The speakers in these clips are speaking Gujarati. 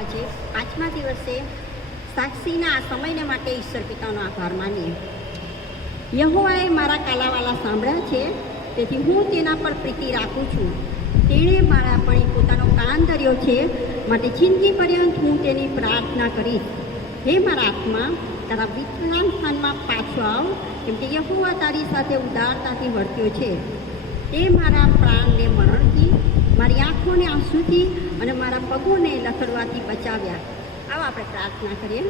આજે પાંચમા દિવસે સાક્ષીના આ સમયને માટે ઈશ્વર પિતાનો આભાર માનીએ. યહોવાએ મારા કાલાવાલા સાંભળ્યા છે, તેથી હું તેના પર પ્રીતિ રાખું છું. તેણે મારા પણ પોતાનો કાન ધર્યો છે, માટે જિંદગી પર્યંત હું તેની પ્રાર્થના કરીશ. હે મારા આત્મા, તારા વિશ્રામ સ્થાનમાં પાછો આવ, કેમ કે યહોવા તારી સાથે ઉદારતાથી વર્ત્યો છે. તે મારા પ્રાણને મરણથી, મારી આંખોને આંસુથી અને મારા પગોને લથડવાથી બચાવ્યા. આવો આપણે પ્રાર્થના કરીએ.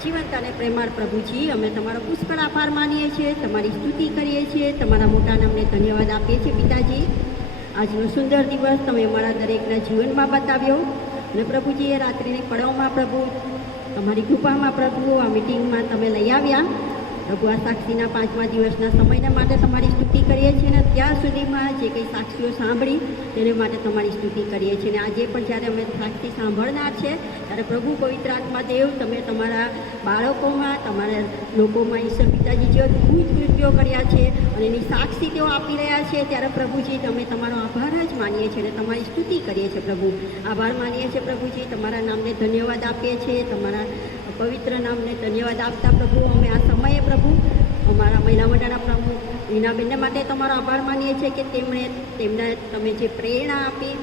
જીવંત અને પ્રેમાળ પ્રભુજી, અમે તમારો પુષ્કળ આભાર માનીએ છીએ, તમારી સ્તુતિ કરીએ છીએ, તમારા મોટા નામને ધન્યવાદ આપીએ છીએ. પિતાજી, આજનો સુંદર દિવસ તમે અમારા દરેકના જીવનમાં બતાવ્યો અને પ્રભુજી એ રાત્રિની પડાવમાં પ્રભુ તમારી કૃપામાં પ્રભુ આ મિટિંગમાં તમે લઈ આવ્યા. પ્રભુ આ સાક્ષીના પાંચમા દિવસના સમયના માટે તમારી સ્તુતિ કરીએ છીએ અને ત્યાં સુધીમાં જે કંઈ સાક્ષીઓ સાંભળી તેને માટે તમારી સ્તુતિ કરીએ છીએ. અને આજે પણ જ્યારે અમે સાક્ષી સાંભળનાર છે ત્યારે પ્રભુ પવિત્ર આત્મા દેવ, તમે તમારા બાળકોમાં, તમારા લોકોમાં ઈશ્વર પિતાજી જે અદ્ભુત કૃત્યો કર્યા છે અને એની સાક્ષી તેઓ આપી રહ્યા છે, ત્યારે પ્રભુજી તમે તમારો આભાર જ માનીએ છીએ અને તમારી સ્તુતિ કરીએ છીએ. પ્રભુ આભાર માનીએ છીએ પ્રભુજી, તમારા નામને ધન્યવાદ આપીએ છીએ. તમારા પવિત્ર નામને ધન્યવાદ આપતા પ્રભુ અમે આ સમયે પ્રભુ અમારા મહિલા મંડળના પ્રમુખ વીનાબેનને માટે તમારો આભાર માનીએ છીએ કે તેમને તમે જે પ્રેરણા આપી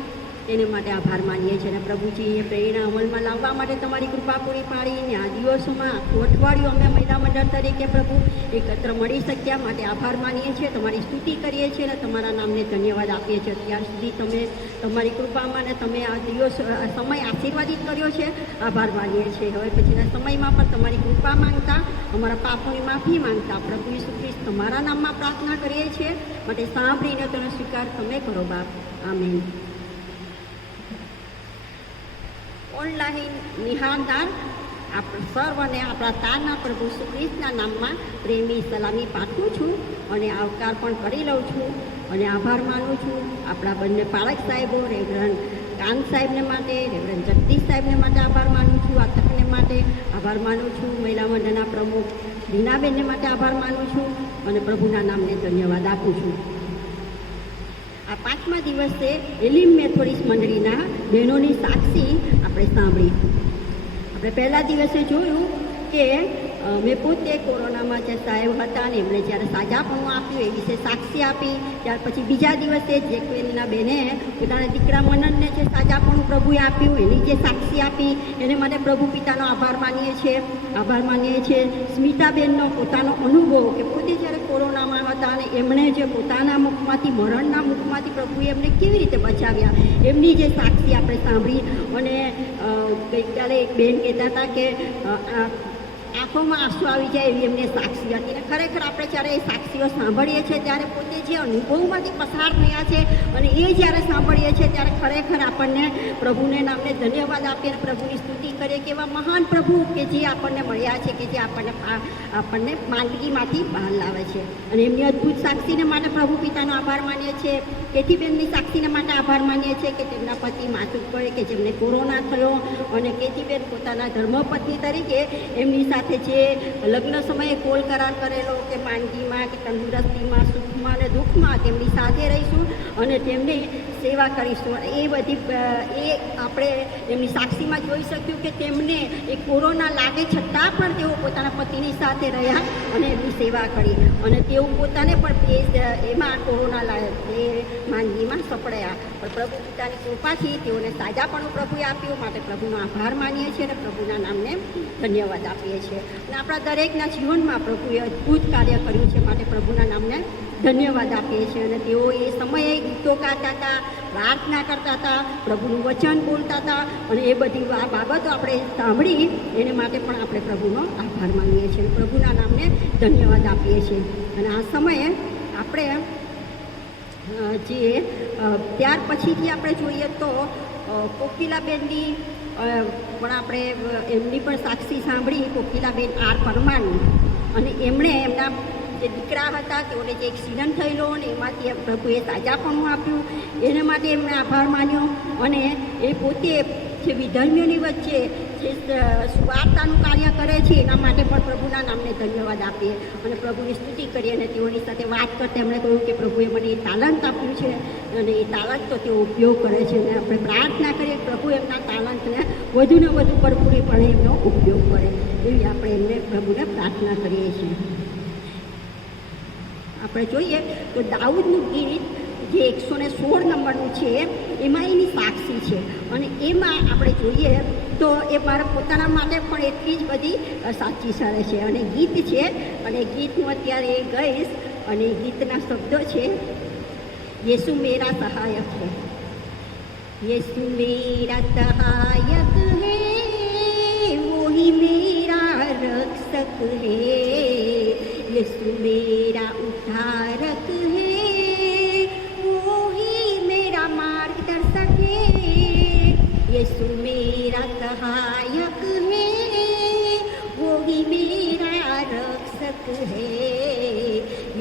તેને માટે આભાર માનીએ છીએ. અને પ્રભુજી એ પ્રેરણા અમલમાં લાવવા માટે તમારી કૃપા પૂરી પાડીને આ દિવસોમાં આખું અઠવાડિયું અમે મહિલા મંડળ તરીકે પ્રભુ એકત્ર મળી શક્યા માટે આભાર માનીએ છીએ, તમારી સ્તુતિ કરીએ છીએ અને તમારા નામને ધન્યવાદ આપીએ છીએ. અત્યાર સુધી તમે તમારી કૃપામાં અને તમે આ દિવસ સમય આશીર્વાદિત કર્યો છે, આભાર માનીએ છીએ. હવે પછીના સમયમાં પણ તમારી કૃપા માંગતા, અમારા પાપોની માફી માંગતા પ્રભુ ઈસુ ખ્રિસ્ત તમારા નામમાં પ્રાર્થના કરીએ છીએ, માટે સાંભળીને તેનો સ્વીકાર તમે કરો બાપ. આમેન. ઓનલાઈન નિહાળનાર આપણા સર્વને આપણા તારના પ્રભુ ઈસુ ખ્રિસ્તના નામમાં પ્રેમી સલામી પાઠવું છું અને આવકાર પણ કરી લઉં છું અને આભાર માનું છું. આપણા બંને પાળક સાહેબો, રેવરન્ડ કાન સાહેબને માટે, રેવરન્ડ જગદીશ સાહેબને માટે આભાર માનું છું. આ તકને માટે આભાર માનું છું. મહિલા મંડળના પ્રમુખ રીનાબેનને માટે આભાર માનું છું અને પ્રભુના નામને ધન્યવાદ આપું છું. આ પાંચમા દિવસે એલિમ મેથોડિસ્ટ મંડળીના બહેનોની સાક્ષી આપણે સાંભળી. આપણે પહેલા દિવસે જોયું કે મેં પોતે કોરોનામાં જે સાહેબ હતા ને એમણે જ્યારે સાજાપણું આપ્યું એ વિશે સાક્ષી આપી. ત્યાર પછી બીજા દિવસે જેકવેલના બેને પોતાના દીકરા મનનને જે સાજાપણું પ્રભુએ આપ્યું એની જે સાક્ષી આપી એને માટે પ્રભુ પિતાનો આભાર માનીએ છીએ. આભાર માનીએ છીએ. સ્મિતાબેનનો પોતાનો અનુભવ કે પોતે જ્યારે કોરોનામાં હતા અને એમણે જે પોતાના મુખમાંથી, મરણના મુખમાંથી પ્રભુએ એમને કેવી રીતે બચાવ્યા એમની જે સાક્ષી આપણે સાંભળી. અને ગઈકાલે એક બેન કહેતા હતા કે આંખોમાં આંસુ આવી જાય એવી એમને સાક્ષી હતી. અને ખરેખર આપણે જ્યારે એ સાક્ષીઓ સાંભળીએ છીએ ત્યારે પોતે જે અનુભવમાંથી પસાર થયા છે અને એ જ્યારે સાંભળીએ છીએ ત્યારે ખરેખર આપણને પ્રભુને નામને ધન્યવાદ આપીએ અને પ્રભુની સ્તુતિ કરીએ કે એવા મહાન પ્રભુ કે જે આપણને મળ્યા છે, કે જે આપણને માંદગીમાંથી બહાર લાવે છે. અને એમની અદ્ભુત સાક્ષીને માટે પ્રભુ પિતાનો આભાર માનીએ છીએ. કેથીબેનની સાક્ષીને માટે આભાર માનીએ છીએ કે તેમના પતિ માતુક પડે કે જેમને કોરોના થયો અને કેથીબેન પોતાના ધર્મપત્ની તરીકે એમની સાથે જે લગ્ન સમયે કોલ કરાર કરેલો કે માંદગીમાં કે તંદુરસ્તીમાં, સુખમાં અને દુઃખમાં તેમની સાથે રહીશું અને તેમની સેવા કરીશું. એ બધી એ આપણે એમની સાક્ષીમાં જોઈ શક્યું કે તેમને એ કોરોના લાગે છતાં પણ તેઓ પોતાના પતિની સાથે રહ્યા અને એમની સેવા કરી અને તેઓ પોતાને પણ એમાં કોરોના એ માંદગીમાં સપડાયા. પણ પ્રભુ પિતાની કૃપાથી તેઓને સાજાપણું પ્રભુએ આપ્યું, માટે પ્રભુનો આભાર માનીએ છીએ અને પ્રભુના નામને ધન્યવાદ આપીએ છીએ. અને આપણા દરેકના જીવનમાં પ્રભુએ અદ્ભુત કાર્ય કર્યું છે, માટે પ્રભુના નામને ધન્યવાદ આપીએ છીએ. અને તેઓ એ સમયે ગીતો ગાતા હતા, પ્રાર્થના કરતા હતા, પ્રભુનું વચન બોલતા હતા અને એ બધી આ બાબતો આપણે સાંભળી એને માટે પણ આપણે પ્રભુનો આભાર માનીએ છીએ, પ્રભુના નામને ધન્યવાદ આપીએ છીએ. અને આ સમયે આપણે જે ત્યાર પછીથી આપણે જોઈએ તો કોકિલાબેનની પણ આપણે એમની પણ સાક્ષી સાંભળી. કોકિલાબેન આર પરમારની, અને એમણે એમના જે દીકરા હતા તેઓને જે એક્સિડન્ટ થયેલો અને એમાંથી પ્રભુએ સાજાપણું આપ્યું એને માટે એમણે આભાર માન્યો. અને એ પોતે જે વિધર્મીઓની વચ્ચે જે સુવાર્તાનું કાર્ય કરે છે એના માટે પણ પ્રભુના નામને ધન્યવાદ આપીએ અને પ્રભુની સ્તુતિ કરીએ. અને તેઓની સાથે વાત કરતા એમણે કહ્યું કે પ્રભુએ મને એ તાલંત આપ્યું છે અને એ તાલંત તો તેઓ ઉપયોગ કરે છે. અને આપણે પ્રાર્થના કરીએ પ્રભુ એમના તાલંતને વધુને વધુ ભરપૂરીપણે એમનો ઉપયોગ કરે એવી આપણે એમને પ્રભુને પ્રાર્થના કરીએ છીએ. આપણે જોઈએ તો દાઉદનું ગીત જે 116 નંબરનું છે એમાં એની સાક્ષી છે. અને એમાં આપણે જોઈએ તો એ મારા પોતાના માટે પણ એટલી જ બધી સાચી સારે છે. અને ગીત છે અને ગીતનું અત્યારે એ ગઈશ અને ગીતના શબ્દો છે, યેસુ મેરા સહાયક है, યેસુ मेरा सहायक है, वो ही मेरा रक्षक है, યેસુ मेरा उद्धारक है, वो ही मेरा मार्गदर्शक है, યેસુ मेरा सहायक है, वो ही मेरा रक्षक है,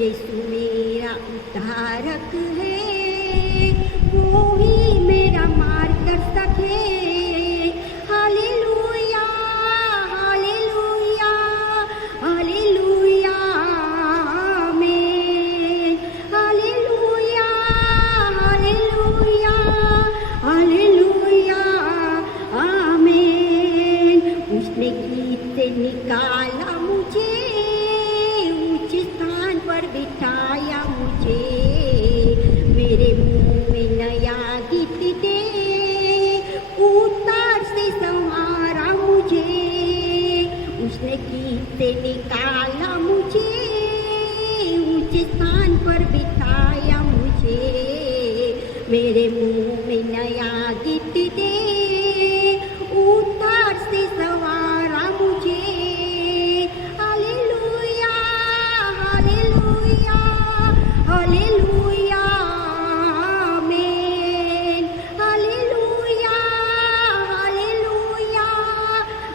યેસુ मेरा उद्धारक है, वो ही मेरा मार्गदर्शक है. Hallelujah hallelujah hallelujah amen. Hallelujah hallelujah hallelujah आमेन. उसने गीत से निकाला मुझे, ऊंचे स्थान पर बिठाया मुझे, मेरे मुंह में नया गीत दे, उतार से संवारा मुझे, उसने गीत से निकाला मुझे, ऊंचे स्थान पर बिठाया मुझे, मेरे मुंह में नया गीत दे, उतार से संवारा मुझे. Hallelujah hallelujah hallelujah amen. Hallelujah hallelujah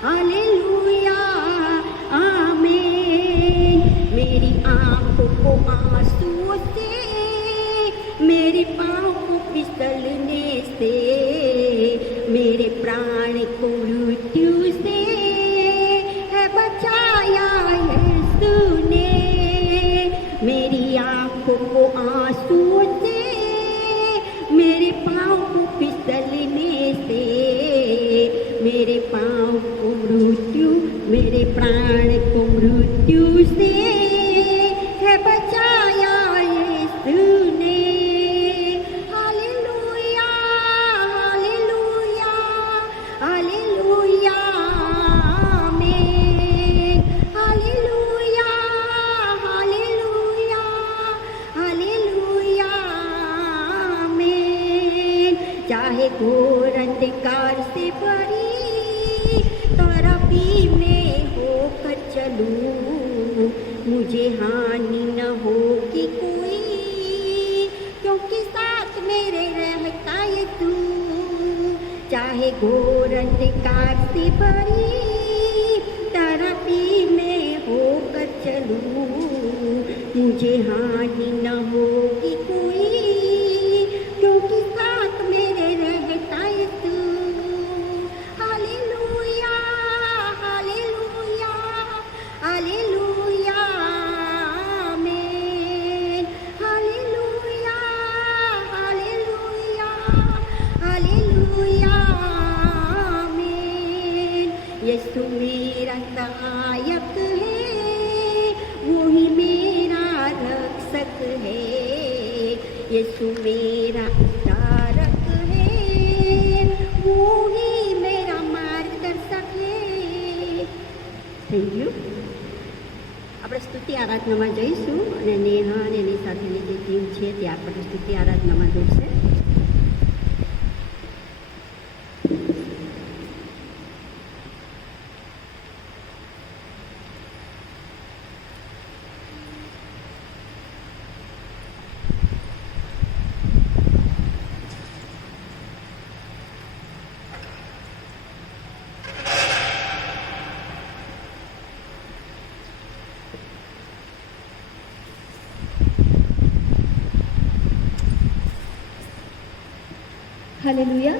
hallelujah आमेन. मेरी आंखों को आंसुओं से, मेरे पाँव को फिसलने से, मेरे प्राण को मृत्यु से है बचाया यीशु ने. मेरी आंखों को आंसुओं से, मेरे पाँव को फिसलने से, मेरे पाँव को मृत्यु, मेरे प्राण को मृत्यु से है बचाया यीशु ने. Hallelujah hallelujah hallelujah amen. Hallelujah hallelujah hallelujah आमेन. चाहे घोर अंधकार से भरी तरफी में होकर चलूं, मुझे हानि न होगी कोई, क्योंकि साथ मेरे रहता है तू. चाहे घोर अंधकार से भरी तरफी में होकर चलूं, मुझे हानि न होगी कोई, क्योंकि साथ मेरे रहता है तू. Hallelujah hallelujah hallelujah amen. Hallelujah hallelujah hallelujah amen. यीशु मेरा सहायक है, वो ही मेरा रक्षक है, यीशु मेरा उद्धारक है, वो ही मेरा मार्गदर्शक है. Thank you. આપણે સ્તુતિ આરાધનામાં જઈશું અને નેહા અને એની સાથેની જે ટીમ છે તે આપણને સ્તુતિ આરાધનામાં જોડશે. હાલેલુયા.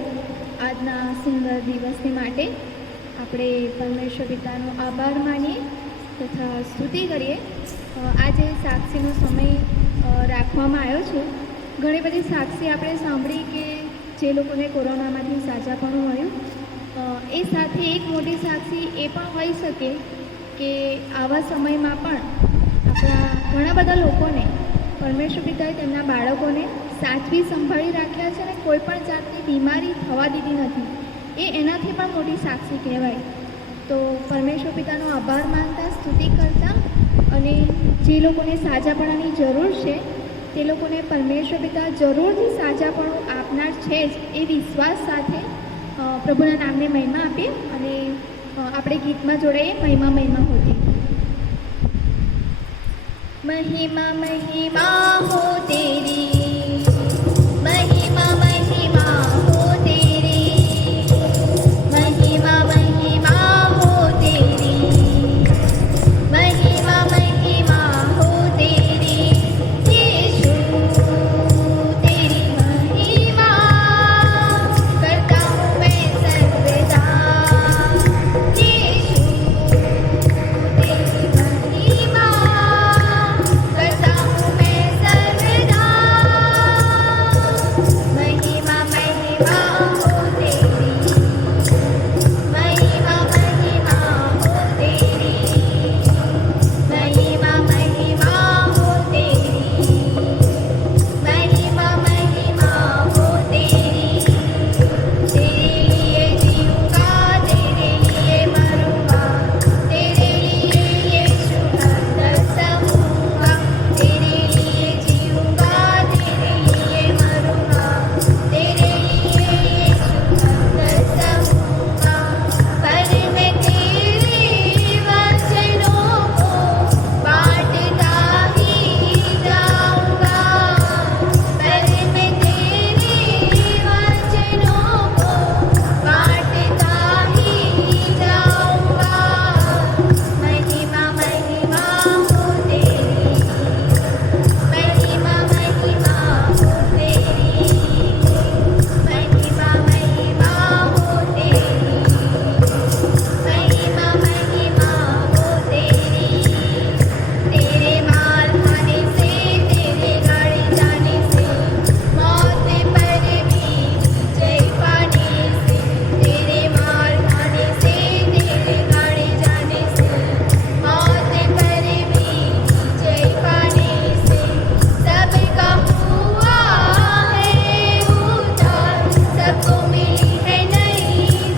આજના સુંદર દિવસને માટે આપણે પરમેશ્વર પિતાનો આભાર માનીએ તથા સ્તુતિ કરીએ. આજે સાક્ષીનો સમય રાખવામાં આવ્યો છે. ઘણી બધી સાક્ષી આપણે સાંભળી કે જે લોકોને કોરોનામાંથી સાજાપણું મળ્યું. એ સાથે એક મોટી સાક્ષી એ પણ હોઈ શકે કે આવા સમયમાં પણ આપણા ઘણા બધા લોકોને પરમેશ્વર પિતાએ તેમના બાળકોને સાચવી સંભાળી રાખ્યા છે અને કોઈ પણ જાતની બીમારી થવા દીધી નથી. એ એનાથી પણ મોટી સાક્ષી કહેવાય. તો પરમેશ્વર પિતાનો આભાર માનતા, સ્તુતિ કરતા અને જે લોકોને સાજાપણાની જરૂર છે તે લોકોને પરમેશ્વર પિતા જરૂરથી સાજાપણું આપનાર છે જ એ વિશ્વાસ સાથે પ્રભુના નામને મહિમા આપીએ અને આપણે ગીતમાં જોડાઈએ, મહિમા મહિમા હોતી. महिमा महिमा हो तेरी, महिमा महिमा हो तेरी, महिमा महिमा हो तेरी, महिमा महिमा हो तेरी, यीशु तेरी महिमा करता हूँ मैं सर्वदा, यीशु तेरी महिमा करता हूँ मैं सर्वदा, महिमा महिमा हो तेरी, महिमा महिमा हो तेरी, महिमा महिमा हो तेरी, महिमा महिमा हो तेरी. तेरे लिए जीऊँगा, तेरे लिए मरूँगा, तेरे लिए यीशु हरदम सहूँगा. तेरे लिए जीऊँगा, तेरे लिए मरूँगा, तेरे लिए यीशु हरदम सहूँगा. पर मैं तेरे वचनों को बाँटता ही जाऊँगा, पर मैं तेरे वचनों को बाँटता ही जाऊँगा. महिमा महिमा हो तेरी, महिमा महिमा हो तेरी, महिमा महिमा हो तेरी, महिमा महिमा हो तेरी. तेरे मार खाने से, तेरे गाड़ी जाने से, मौत पर भी जय पाने से, तेरे मार खाने से, तेरे गाड़ी जाने से, मौत पर भी जय पाने से, सबका हुआ है उद्धार, सबको मिली है नई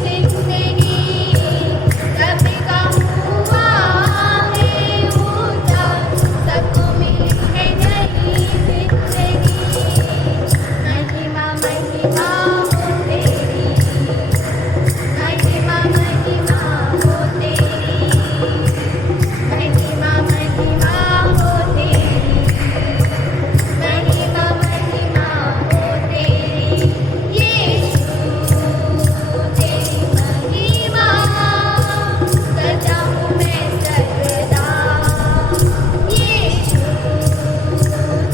जिंदगी, सबका हुआ है उद्धार, सबको मिली है नई जिंदगी. महिमा महिमा हो तेरी, महिमा महिमा हो तेरी, महिमा महिमा हो तेरी, महिमा महिमा हो तेरी. यीशु तेरी महिमा करता हूँ मैं सर्वदा, यीशु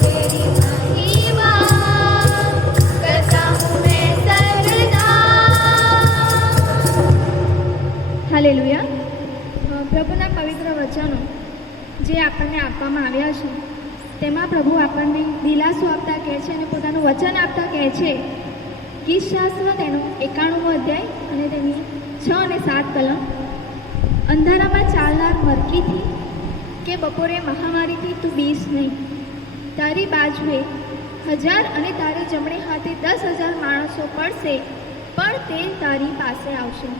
तेरी महिमा करता हूँ मैं सर्वदा. હાલેલુયા. પ્રભુના પવિત્ર વચનો જે આપણને આપવામાં આવ્યા છે તેમાં પ્રભુ આપણને દિલાસો આપતા કહે છે અને પોતાનું વચન આપતા કહે છે. ગીતશાસ્ત્ર તેનો 91મો અધ્યાય અને તેની 6 અને 7 કલમ. અંધારામાં ચાલનાર મરકીથી કે બપોરે મહામારીથી તું બીસ નહીં. તારી બાજુએ 1000 અને તારી જમણે હાથે 10,000 માણસો પડશે પણ તે તારી પાસે આવશે.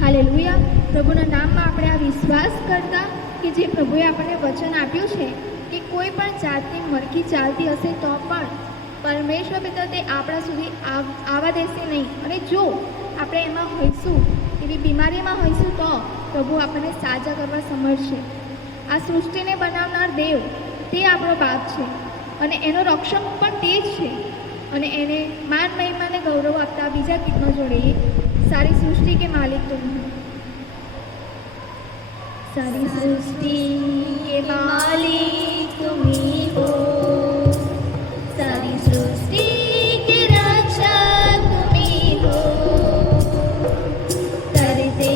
હાલેલુયા. પ્રભુના નામમાં આપણે આ વિશ્વાસ કરતા કે જે પ્રભુએ આપણને વચન આપ્યું છે કે કોઈ પણ જાતની મરકી ચાલતી હશે તો પણ પરમેશ્વર પિતા તે આપણા સુધી આવવા દેશે નહીં. અને જો આપણે એમાં હોઈશું, એવી બીમારીમાં હોઈશું તો પ્રભુ આપણને સાજા કરવા સમર્થ છે. આ સૃષ્ટિને બનાવનાર દેવ તે આપણો બાપ છે અને એનો રક્ષક પણ તે જ છે. અને એને માન મહિમાને ગૌરવ આપતા બીજા ગીતમાં જોડીએ, सारी सृष्टि के मालिक तुम हो, सारी सृष्टि के मालिक तुम ही हो, सारी सृष्टि के रक्षक तुम ही हो, करते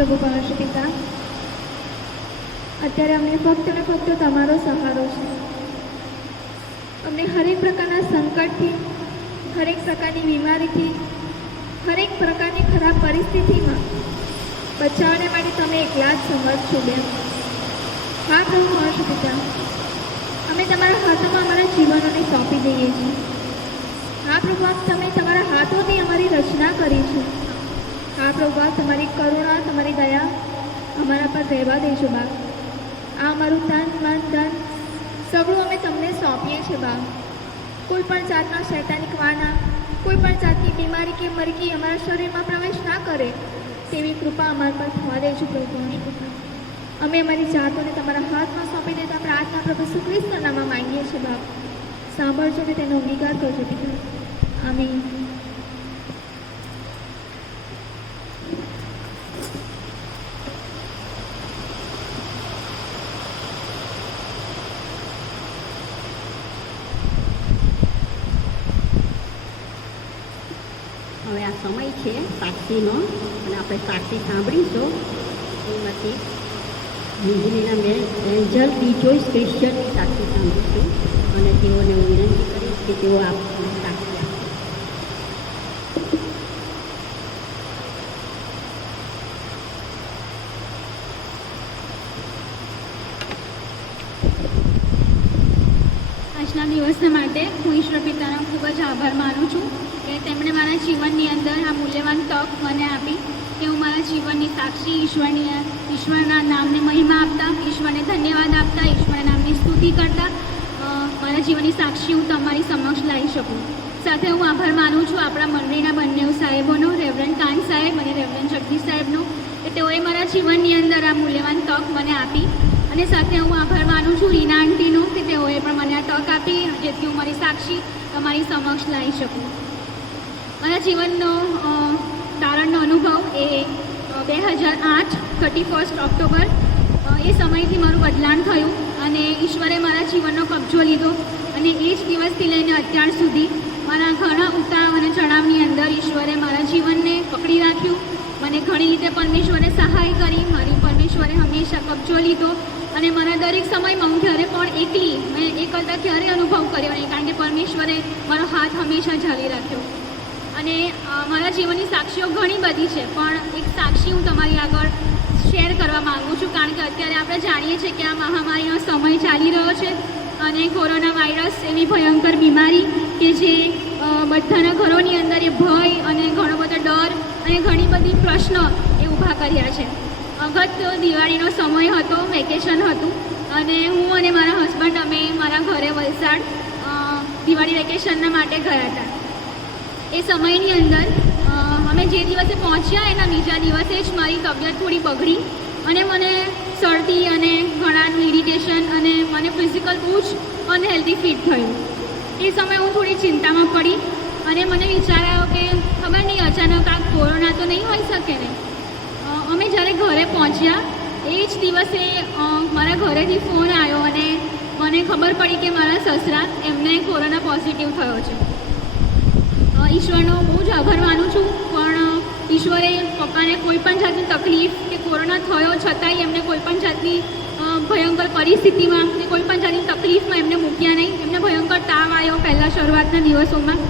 પ્રભુ પરમેશ્વર પિતા, અત્યારે અમને ફક્ત ને ફક્ત તમારો સહારો છે. અમને હરેક પ્રકારના સંકટથી, હરેક પ્રકારની બીમારીથી, હરેક પ્રકારની ખરાબ પરિસ્થિતિમાં બચાવવા માટે તમે એકલા જ સમર્થ છો બેન. હા પ્રભુ પરમેશ્વર પિતા, અમે તમારા હાથમાં અમારા જીવનોને સોંપી દઈએ છીએ. હા પ્રભુ, તમે તમારા હાથોથી અમારી રચના કરી છે. હા પ્રભુ, તમારી કરુણા, તમારી દયા અમારા પર રહેવા દેજો બા. આ અમારું તન, મન, ધન સગળું અમે તમને સોંપીએ છીએ બા. કોઈ પણ જાતના શૈતાનિક વાના, કોઈ પણ જાતની બીમારી કે મરકી અમારા શરીરમાં પ્રવેશ ના કરે તેવી કૃપા અમારા પર થવા દેજો પ્રભુ. અમે અમારી જાતોને તમારા હાથમાં સોંપી દેતા પ્રાર્થના પ્રભુ ઈસુ ખ્રિસ્તના નામમાં માંગીએ છીએ બાપ. સાંભળજો ને તેનો અંગીકાર કરજો પિતા. આમીન. હવે આ સમય છે સાક્ષીનો, અને આપણે સાક્ષી સાંભળીશું શ્રીમતી નિધિના એન્જલ રિજોઇસ ક્રિશ્ચનની સાક્ષી સાંભળીશું, અને તેઓને હું વિનંતી કરીશ કે તેઓ આપણને સાક્ષી આપે. આજના દિવસના માટે હું ઈશ્વર પિતાનો ખૂબ જ આભાર માનું છું કે તેમણે મારા જીવનની અંદર આ મૂલ્યવાન તક મને આપી કે હું મારા જીવનની સાક્ષી ઈશ્વરના નામને મહિમા આપતા, ઈશ્વરને ધન્યવાદ આપતા, ઈશ્વરના નામની સ્તુતિ કરતા મારા જીવનની સાક્ષી હું તમારી સમક્ષ લાવી શકું. સાથે હું આભાર માનું છું આપણા મંડળીના બંને સાહેબોનો, રેવરન્ડ કાન સાહેબ અને રેવરન્ડ જગદીશ સાહેબનો, કે તેઓએ મારા જીવનની અંદર આ મૂલ્યવાન તક મને આપી. અને સાથે હું આભાર માનું છું રીના આંટીનો કે તેઓએ પણ મને આ તક આપી જેથી હું મારી સાક્ષી તમારી સમક્ષ લાવી શકું. મારા જીવનનો તારણનો અનુભવ એ 2008 31 ઓક્ટોબર એ સમયથી મારું બદલાણ થયું અને ઈશ્વરે મારા જીવનનો કબજો લીધો. અને એ જ દિવસથી લઈને અત્યાર સુધી મારા ઘણા ઉતાર અને ચઢાવની અંદર ઈશ્વરે મારા જીવનને પકડી રાખ્યું. મને ઘણી રીતે પરમેશ્વરે સહાય કરી, મારી પરમેશ્વરે હંમેશા કબજો લીધો. અને મારા દરેક સમયમાં હું ક્યારે પણ એકલી મેં એકલતા ક્યારેય અનુભવ કર્યો નહીં, કારણ કે પરમેશ્વરે મારો હાથ હંમેશા ઝાલી રાખ્યો. અને મારા જીવનની સાક્ષીઓ ઘણી બધી છે, પણ એક સાક્ષી હું તમારી આગળ શેર કરવા માગું છું, કારણ કે અત્યારે આપણે જાણીએ છીએ કે આ મહામારીનો સમય ચાલી રહ્યો છે અને કોરોના વાયરસ એવી ભયંકર બીમારી કે જે બધાના ઘરોની અંદર એ ભય અને ઘણો બધો ડર અને ઘણી બધી પ્રશ્નો એ ઊભા કર્યા છે. ગત દિવાળીનો સમય હતો, વેકેશન હતું, અને હું અને મારા હસબન્ડ અમે મારા ઘરે વલસાડ દિવાળી વેકેશનના માટે ગયા હતા. એ સમયની અંદર અમે જે દિવસે પહોંચ્યા એના બીજા દિવસે જ મારી તબિયત થોડી બગડી અને મને શરદી અને ગળાનું ઇરિટેશન અને મને ફિઝિકલ બહુ જ અનહેલ્ધી ફીલ થયું. એ સમયે હું થોડી ચિંતામાં પડી અને મને વિચાર આવ્યો કે ખબર નહીં અચાનક આ કોરોના તો નહીં હોઈ શકે ને. અમે જ્યારે ઘરે પહોંચ્યા એ જ દિવસે મારા ઘરેથી ફોન આવ્યો અને મને ખબર પડી કે મારા સસરા એમને કોરોના પોઝિટિવ થયો છે. ઈશ્વરનો બહુ જ આભાર માનું છું, પણ ઈશ્વરે પપ્પાને કોઈ પણ જાતની તકલીફ કે કોરોના થયો છતાંય એમને કોઈ પણ જાતની ભયંકર પરિસ્થિતિમાં કે કોઈ પણ જાતની તકલીફમાં એમને મૂક્યા નહીં. એમને ભયંકર તાવ આવ્યો પહેલાં શરૂઆતના દિવસોમાં,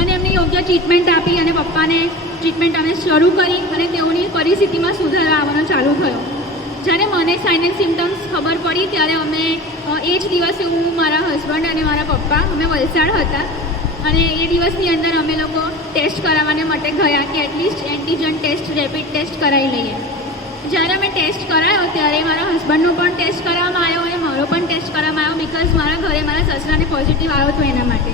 અને એમને યોગ્ય ટ્રીટમેન્ટ આપી અને પપ્પાને ટ્રીટમેન્ટ અમે શરૂ કરી અને તેઓની પરિસ્થિતિમાં સુધારો આવવાનો ચાલુ થયો. જ્યારે મને સાઇન એન્ડ સિમ્ટમ્સ ખબર પડી ત્યારે અમે એ જ દિવસે હું, મારા હસબન્ડ અને મારા પપ્પા અમે વલસાડ હતા અને એ દિવસની અંદર અમે લોકો ટેસ્ટ કરાવવાને માટે ગયા કે at least antigen test, rapid test કરાવી લઈએ. જ્યારે અમે ટેસ્ટ કરાયો ત્યારે મારા હસબન્ડનો પણ ટેસ્ટ કરાવવામાં આવ્યો અને મારો પણ ટેસ્ટ કરાવવામાં આવ્યો, બિકોઝ મારા ઘરે મારા સસરાને પોઝિટિવ આવ્યો હતો એના માટે.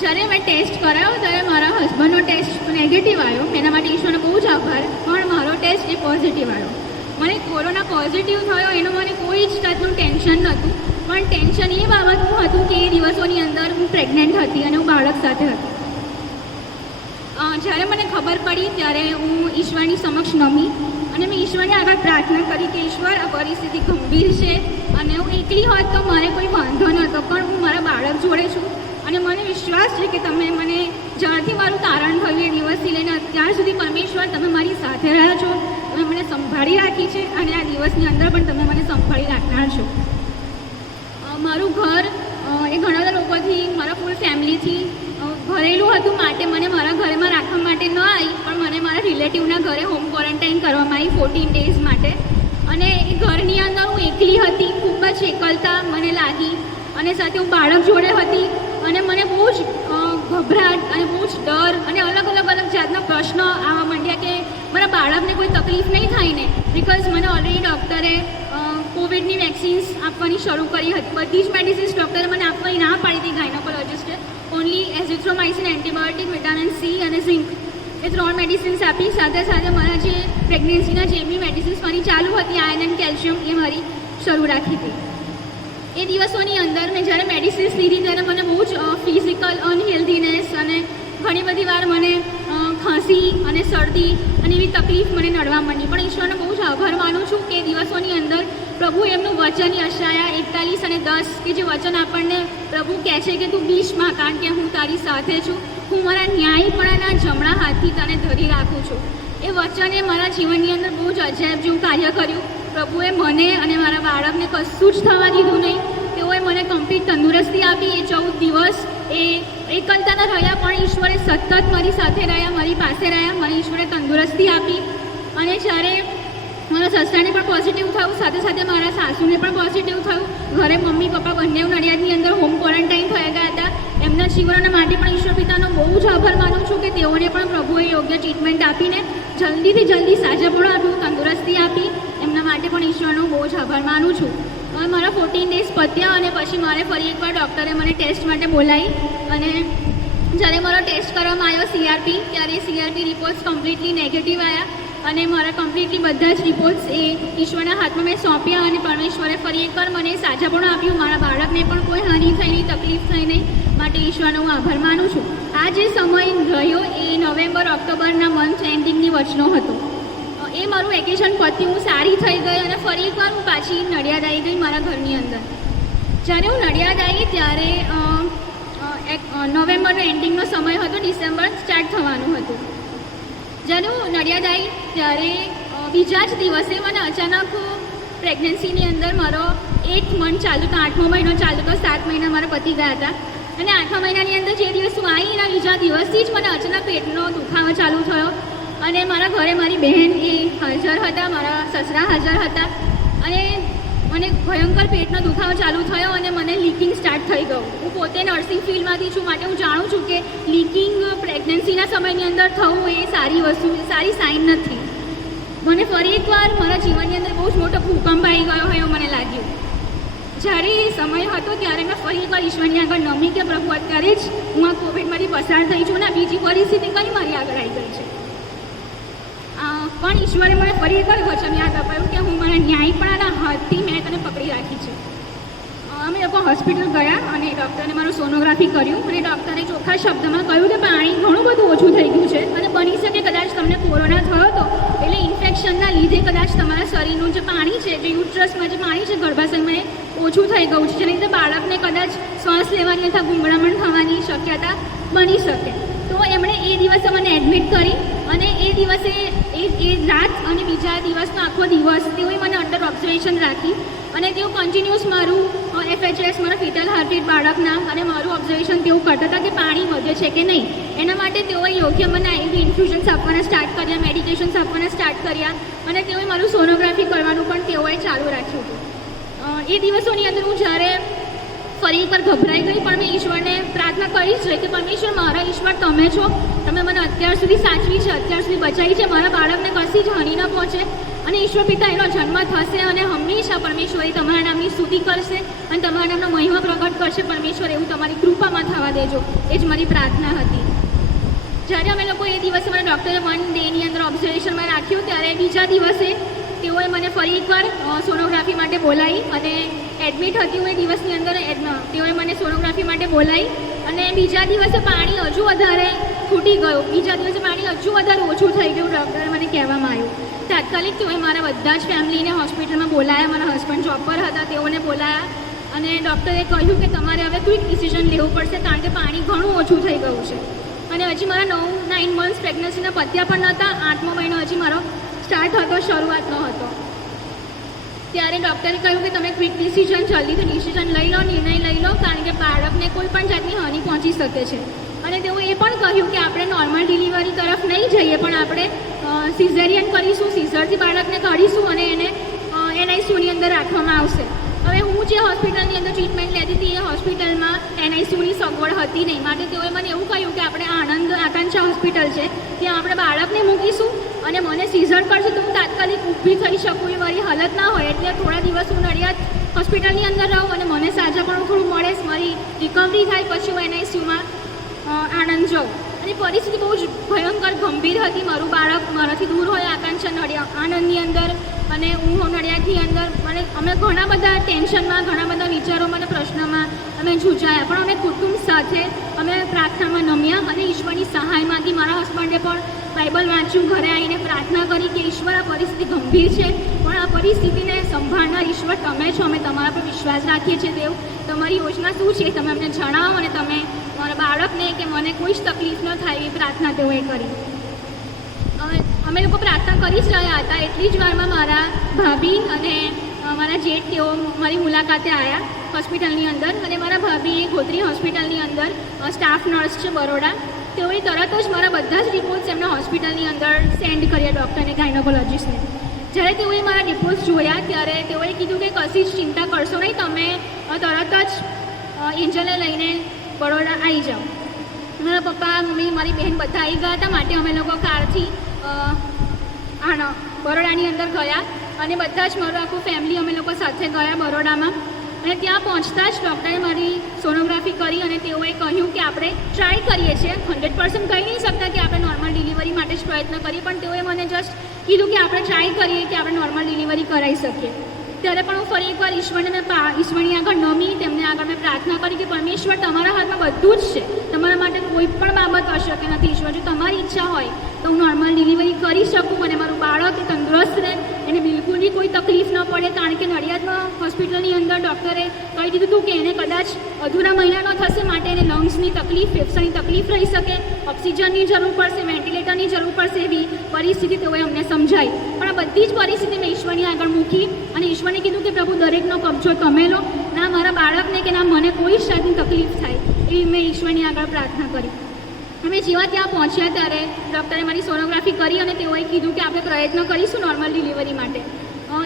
જ્યારે મેં ટેસ્ટ કરાયો ત્યારે મારા હસબન્ડનો ટેસ્ટ નેગેટિવ આવ્યો, એના માટે ઈશ્વરનો બહુ જ આભાર, પણ મારો ટેસ્ટ એ પોઝિટિવ આવ્યો. મને કોરોના પોઝિટિવ થયો એનું મને કોઈ જ જાતનું ટેન્શન નહોતું, પણ ટેન્શન એ બાબતનું હતું કે એ દિવસોની અંદર હું પ્રેગ્નન્ટ હતી અને હું બાળક સાથે હતી. જ્યારે મને ખબર પડી ત્યારે હું ઈશ્વરની સમક્ષ નમી અને મેં ઈશ્વરની આગળ પ્રાર્થના કરી કે ઈશ્વર આ પરિસ્થિતિ ગંભીર છે અને હું એકલી હોત તો મને કોઈ વાંધો નહોતો, પણ હું મારા બાળક જોડે છું અને મને વિશ્વાસ છે કે તમે મને જ્યારથી મારું તારણ થયું એ દિવસથી લઈને અત્યાર સુધી પરમેશ્વર તમે મારી સાથે રહ્યા છો, તમે મને સંભાળી રાખી છે અને આ દિવસની અંદર પણ તમે મને સંભાળી રાખનાર છો. મારું ઘર એ ઘણા બધા લોકોથી, મારા ફૂલ ફેમિલીથી ભરેલું હતું, માટે મને મારા ઘરમાં રાખવા માટે ન આવી, પણ મને મારા રિલેટિવના ઘરે હોમ ક્વોરન્ટાઇન કરવામાં આવી 14 ડેઝ માટે. અને એ ઘરની અંદર હું એકલી હતી, ખૂબ જ એકલતા મને લાગી, અને સાથે હું બાળક જોડે હતી, અને મને બહુ જ ગભરાટ અને બહુ જ ડર અને અલગ જાતના પ્રશ્નો આવવા માંડ્યા કે મારા બાળકને કોઈ તકલીફ નહીં થાય ને, બિકોઝ મને ઓલરેડી ડૉક્ટરે કોવિડની વેક્સિન્સ આપવાની શરૂ કરી હતી. બધી જ મેડિસિન્સ ડૉક્ટરે મને આપવાની ના પાડી હતી, ગાયનોકોલોજિસ્ટે. Only azithromycin, antibiotic, vitamin C અને ઝિંક, એ 3 મેડિસિન્સ આપી. સાથે સાથે મારા જે પ્રેગ્નન્સીના જે બી મેડિસિન્સ મારી ચાલુ હતી, આયર્ન એન્ડ કેલ્શિયમ, એ મારી શરૂ રાખી હતી. એ દિવસોની અંદર મેં જ્યારે મેડિસિન્સ લીધી ત્યારે મને બહુ જ ફિઝિકલ અનહેલ્ધીનેસ અને ઘણી બધી વાર મને ખાંસી અને શરદી અને એવી તકલીફ મને નડવા માંડી. પણ ઈશ્વરનો બહુ જ આભાર માનું છું કે એ દિવસોની અંદર પ્રભુ એમનું વચન યશાયા 41 અને 10 કે જે વચન આપણને પ્રભુ કહે છે કે તું બીશમાં, કારણ કે હું તારી સાથે છું, હું મારા ન્યાયપણાના જમણા હાથથી તને ધરી રાખું છું. એ વચને મારા જીવનની અંદર બહુ જ અજાયબ જેવું કાર્ય કર્યું. પ્રભુએ મને અને મારા બાળકને કશું જ થવા દીધું નહીં. તેઓએ મને કમ્પ્લીટ તંદુરસ્તી આપી. એ 14 દિવસ એ એકલતાના રહ્યા, પણ ઈશ્વરે સતત મારી સાથે રહ્યા, મારી પાસે રહ્યા, મને ઈશ્વરે તંદુરસ્તી આપી. અને જ્યારે મારા સસરાને પણ પોઝિટિવ થયું, સાથે સાથે મારા સાસુને પણ પોઝિટિવ થયું. ઘરે મમ્મી પપ્પા બંને નડિયાદની અંદર હોમ ક્વોરન્ટાઇન થઈ ગયા હતા. એમના જીવન માટે પણ ઈશ્વર પિતાનો બહુ જ આભાર માનું છું કે તેઓને પણ પ્રભુએ યોગ્ય ટ્રીટમેન્ટ આપીને જલ્દીથી જલ્દી સાજાપણું આપ્યું, તંદુરસ્તી આપી. એમના માટે પણ ઈશ્વરનો બહુ જ આભાર માનું છું. હવે મારા 14 ડેઝ પત્યા અને પછી મારે ફરી એકવાર ડૉક્ટરે મને ટેસ્ટ માટે બોલાવી. અને જ્યારે મારો ટેસ્ટ કરવામાં આવ્યો CRP, ત્યારે CRP રિપોર્ટ્સ કમ્પ્લીટલી નેગેટિવ આવ્યા. અને મારા કમ્પ્લીટલી બધા જ રિપોર્ટ્સ એ ઈશ્વરના હાથમાં મેં સોંપ્યા. અને પરમેશ્વરે ફરી એકવાર મને સાજાપણું આપ્યું. મારા બાળકને પણ કોઈ હાનિ થઈ નહીં, તકલીફ થઈ નહીં, માટે ઈશ્વરનો હું આભાર માનું છું. આ જે સમય રહ્યો એ નવેમ્બર ઓક્ટોબરના મંથ એન્ડિંગની વચનો હતો. એ મારું વેકેશન પત્યું, હું સારી થઈ ગઈ અને ફરી એકવાર હું પાછી નડિયાદ આવી ગઈ મારા ઘરની અંદર. જ્યારે હું નડિયાદ આવી ત્યારે નવેમ્બરનો એન્ડિંગનો સમય હતો, ડિસેમ્બર સ્ટાર્ટ થવાનું હતું. જ્યારે હું નડિયાદ આવી ત્યારે બીજા જ દિવસે મને અચાનક પ્રેગ્નન્સીની અંદર મારો 8th મંથ ચાલુ હતો, 8મો મહિનો ચાલુ હતો. 7 મહિના મારા પતિ ગયા હતા. અને 8મા મહિનાની અંદર જે દિવસ હું આવી એના બીજા દિવસથી જ મને અચાનક પેટનો દુખાવો ચાલુ થયો. અને મારા ઘરે મારી બહેન એ હાજર હતા, મારા સસરા હાજર હતા. અને મને ભયંકર પેટનો દુખાવો ચાલુ થયો અને મને લીકિંગ સ્ટાર્ટ થઈ ગયું. હું પોતે નર્સિંગ ફિલ્ડમાંથી છું, માટે હું જાણું છું કે લીકિંગ પ્રેગ્નન્સીના સમયની અંદર થવું એ સારી વસ્તુ, સારી સાઇન નથી. મને ફરી એકવાર મારા જીવનની અંદર બહુ જ મોટો ભૂકંપ આવી ગયો હોય એવું મને લાગ્યું. જ્યારે એ સમય હતો ત્યારે મેં ફરી એકવાર ઈશ્વરની આગળ નમી કે પ્રભુ અત્યારે જ હું આ કોવિડમાંથી પસાર થઈ છું ને બીજી પરિસ્થિતિ કઈ મારી આગળ આવી ગઈ છે. પણ ઈશ્વરે મને ફરી એકવાર વચન યાદ અપાયું કે હું મારા ન્યાયપણાના હાથથી મેં તને પકડી રાખી છે. અમે લોકો હોસ્પિટલ ગયા અને ડૉક્ટરે મારું સોનોગ્રાફી કર્યું. અને ડૉક્ટરે ચોખ્ખા શબ્દમાં કહ્યું કે પાણી ઘણું બધું ઓછું થઈ ગયું છે અને બની શકે કદાચ તમને કોરોના થયો હતો એટલે ઇન્ફેક્શનના લીધે કદાચ તમારા શરીરનું જે પાણી છે, જે યુટ્રસમાં જે પાણી છે ગર્ભાશયમાં, એ ઓછું થઈ ગયું છે, જેના લીધે બાળકને કદાચ શ્વાસ લેવાની અથવા ગુંગળામણ થવાની શક્યતા બની શકે. તો એમણે એ દિવસે મને એડમિટ કરી અને એ દિવસે એ રાત અને બીજા દિવસનો આખો દિવસ તેઓએ મને અંડર ઓબ્ઝર્વેશન રાખી. અને તેઓ કન્ટિન્યુઅસ મારું FHS, મારા ફિટલ હાર્ટબીટ બાળકના, અને મારું ઓબ્ઝર્વેશન તેઓ કરતા હતા કે પાણી વધે છે કે નહીં. એના માટે તેઓએ યોગ્ય મને IV ઇન્ફ્યુઝન્સ આપવાના સ્ટાર્ટ કર્યા, મેડિકેશન્સ આપવાના સ્ટાર્ટ કર્યા. અને તેઓએ મારું સોનોગ્રાફી કરવાનું પણ તેઓએ ચાલુ રાખ્યું હતું. એ દિવસોની અંદર હું જ્યારે ફરી એકવાર ગભરાઈ ગઈ, પણ મેં ઈશ્વરને પ્રાર્થના કરી છે કે પરમેશ્વર, મારા ઈશ્વર તમે છો, તમે મને અત્યાર સુધી સાચવી છે, અત્યાર સુધી બચાવી છે, મારા બાળકને કશી જ હાનિ ન પહોંચે. અને ઈશ્વર પિતા એનો જન્મ થશે અને હંમેશા પરમેશ્વર એ તમારા નામની સ્તુતિ કરશે અને તમારા નામનો મહિમા પ્રગટ કરશે. પરમેશ્વર એવું તમારી કૃપામાં થવા દેજો, એ જ મારી પ્રાર્થના હતી. જ્યારે અમે લોકો એ દિવસે મને ડૉક્ટરે 1 ડેની અંદર ઓબ્ઝર્વેશનમાં રાખ્યું, ત્યારે બીજા દિવસે તેઓએ મને ફરી એકવાર સોનોગ્રાફી માટે બોલાવી અને એડમિટ હતી હું એ દિવસની અંદર. તેઓએ મને સોનોગ્રાફી માટે બોલાવી અને બીજા દિવસે પાણી હજુ વધારે ખૂટી ગયું, બીજા દિવસે પાણી હજુ વધારે ઓછું થઈ ગયું, ડૉક્ટરે મને કહેવામાં આવ્યું. તાત્કાલિક તેઓએ મારા બધા જ ફેમિલીને હોસ્પિટલમાં બોલાયા. મારા હસબન્ડ જોબ પર હતા, તેઓને બોલાયા અને ડૉક્ટરે કહ્યું કે તમારે હવે ક્વિક ડિસિઝન લેવું પડશે, કારણ કે પાણી ઘણું ઓછું થઈ ગયું છે. અને હજી મારા 9 મંથ્સ પ્રેગ્નન્સીના પત્યા પણ નહોતા, 8મો મહિનો હજી મારો સ્ટાર્ટ હતો, શરૂઆતનો હતો. ત્યારે ડૉક્ટરે કહ્યું કે તમે ક્વિક ડિસિઝન જલ્દીથી ડિસિઝન લઈ લો, નિર્ણય લઈ લો, કારણ કે બાળકને કોઈ પણ જાતની હાનિ પહોંચી શકે છે. અને તેઓ એ પણ કહ્યું કે આપણે નોર્મલ ડિલિવરી તરફ નહીં જઈએ, પણ આપણે સિઝેરિયન કરીશું, સિઝરથી બાળકને કાઢીશું અને એને NICUની અંદર રાખવામાં આવશે. હવે હું જે હોસ્પિટલની અંદર ટ્રીટમેન્ટ લેતી હતી એ હોસ્પિટલમાં NICUની સગવડ હતી નહીં, માટે તેઓએ મને એવું કહ્યું કે આપણે આનંદ આકાંક્ષા હોસ્પિટલ છે, ત્યાં આપણે બાળકને મૂકીશું અને મને સિઝર કરશે તો હું તાત્કાલિક ઊભી થઈ શકું એ મારી હાલત ના હોય, એટલે થોડા દિવસ હું નડિયાદ હોસ્પિટલની અંદર રહું અને મને સાજાપણું થોડું મળે, મારી રિકવરી થાય, પછી હું NICUમાં આણંદ જાઉં. અને પરિસ્થિતિ બહુ જ ભયંકર ગંભીર હતી. મારું બાળક મારાથી દૂર હોય, આકાંક્ષા આણંદની અંદર અને હું નડિયાદની અંદર. મને અમે ઘણા બધા ટેન્શનમાં, ઘણા બધા વિચારોમાં અને પ્રશ્નમાં અમે ઝૂંઝાયા, પણ અમે કુટુંબ સાથે અમે પ્રાર્થનામાં નમ્યા અને ઈશ્વરની સહાય માંગી. મારા હસબન્ડે પણ બાઇબલ વાંચ્યું, ઘરે આવીને પ્રાર્થના કરી કે ઈશ્વર, આ પરિસ્થિતિ ગંભીર છે, પણ આ પરિસ્થિતિને સંભાળનાર ઈશ્વર તમે છો, અમે તમારા પર વિશ્વાસ રાખીએ છીએ. દેવ, તમારી યોજના શું છે તમે અમને જણાવો અને તમે મારા બાળકને કે મને કોઈ જ તકલીફ ન થાય એવી પ્રાર્થના તેઓએ કરી. અમે લોકો પ્રાર્થના કરી જ રહ્યા હતા, એટલી જ વારમાં મારા ભાભી અને મારા જેઠ તેઓ મારી મુલાકાતે આવ્યા હોસ્પિટલની અંદર. અને મારા ભાભી એ ગોત્રી હોસ્પિટલની અંદર સ્ટાફ નર્સ છે બરોડા, તેઓએ તરત જ મારા બધા જ રિપોર્ટ્સ એમના હોસ્પિટલની અંદર સેન્ડ કર્યા ડૉક્ટરને, ગાયનોકોલોજીસ્ટને. જ્યારે તેઓએ મારા રિપોર્ટ્સ જોયા ત્યારે તેઓએ કીધું કે કશી જ ચિંતા કરશો નહીં, તમે તરત જ એન્જલને લઈને બરોડા આવી જાઓ. મારા પપ્પા, મમ્મી, મારી બહેન બધા આવી ગયા હતા, માટે અમે લોકો કારથી બરોડાની અંદર ગયા અને બધા જ મારું આખું ફેમિલી અમે લોકો સાથે ગયા બરોડામાં. અને ત્યાં પહોંચતા જ ડૉક્ટરે મારી સોનોગ્રાફી કરી અને તેઓએ કહ્યું કે આપણે ટ્રાય કરીએ છીએ, 100% કહી નહીં શકતા કે આપણે નોર્મલ ડિલિવરી માટે જ પ્રયત્ન કરીએ, પણ તેઓએ મને જસ્ટ કીધું કે આપણે ટ્રાય કરીએ કે આપણે નોર્મલ ડિલિવરી કરાવી શકીએ. ત્યારે પણ હું ફરી એકવાર ઈશ્વરની આગળ નમી, તેમને આગળ મેં પ્રાર્થના કરી કે પરમેશ્વર, તમારા હાથમાં બધું જ છે, તમારા માટે કોઈ પણ બાબત અશક્ય નથી. ઈશ્વર, જો તમારી ઈચ્છા હોય તો હું નોર્મલ ડિલિવરી કરી શકું અને મારું બાળક તંદુરસ્ત રહે, એને બિલકુલ બી કોઈ તકલીફ ન પડે. કારણ કે નડિયાદમાં હોસ્પિટલની અંદર ડૉક્ટરે કહી દીધું હતું કે એને કદાચ અધૂરા મહિનાનો થશે, માટે એને લંગ્સની તકલીફ, ફેફસાની તકલીફ રહી શકે, ઓક્સિજનની જરૂર પડશે, વેન્ટિલેટરની જરૂર પડશે, એવી પરિસ્થિતિ તેઓએ અમને સમજાઈ. પણ આ બધી જ પરિસ્થિતિ મેં ઈશ્વરની આગળ મૂકી અને ઈશ્વરને કીધું કે પ્રભુ, દરેકનો કબજો તમે લો, ના મારા બાળકને કે ના મને કોઈ જ જાતની તકલીફ થાય, એવી મેં ઈશ્વરની આગળ પ્રાર્થના કરી. અમે જેવા ત્યાં પહોંચ્યા ત્યારે ડૉક્ટરે મારી સોનોગ્રાફી કરી અને તેઓએ કીધું કે આપણે પ્રયત્ન કરીશું નોર્મલ ડિલિવરી માટે.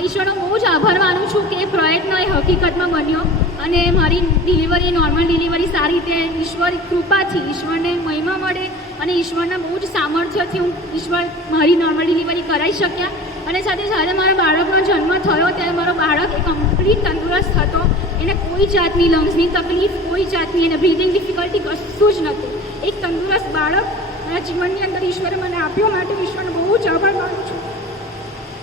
ઈશ્વરનો બહુ જ આભાર માનું છું કે પ્રયત્ન એ હકીકતમાં બન્યો અને મારી ડિલિવરી, નોર્મલ ડિલિવરી સારી રીતે ઈશ્વર કૃપાથી, ઈશ્વરને મહિમા મળે અને ઈશ્વરના બહુ જ સામર્થ્યથી ઈશ્વર મારી નોર્મલ ડિલિવરી કરાવી શક્યા. અને સાથે જ્યારે મારા બાળકનો જન્મ થયો ત્યારે મારો બાળક એ કમ્પ્લીટ તંદુરસ્ત હતો, એને કોઈ જાતની લંગ્સની તકલીફ, કોઈ જાતની એને બ્રીધિંગ ડિફિકલ્ટી કશું જ નહોતું. એક તંદુરસ્ત બાળક મારા જીવનની અંદર ઈશ્વરે મને આપ્યો, માટે ઈશ્વરનો બહુ જ આભાર માનું છું,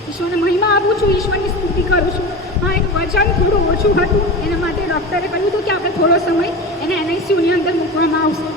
ઈશ્વરને મહિમા આપું છું, ઈશ્વરની સ્તુતિ કરું છું. હા, એનું વજન થોડું ઓછું હતું, એના માટે ડૉક્ટરે કહ્યું હતું કે આપણે થોડો સમય એને NICUની અંદર મૂકવામાં આવશે.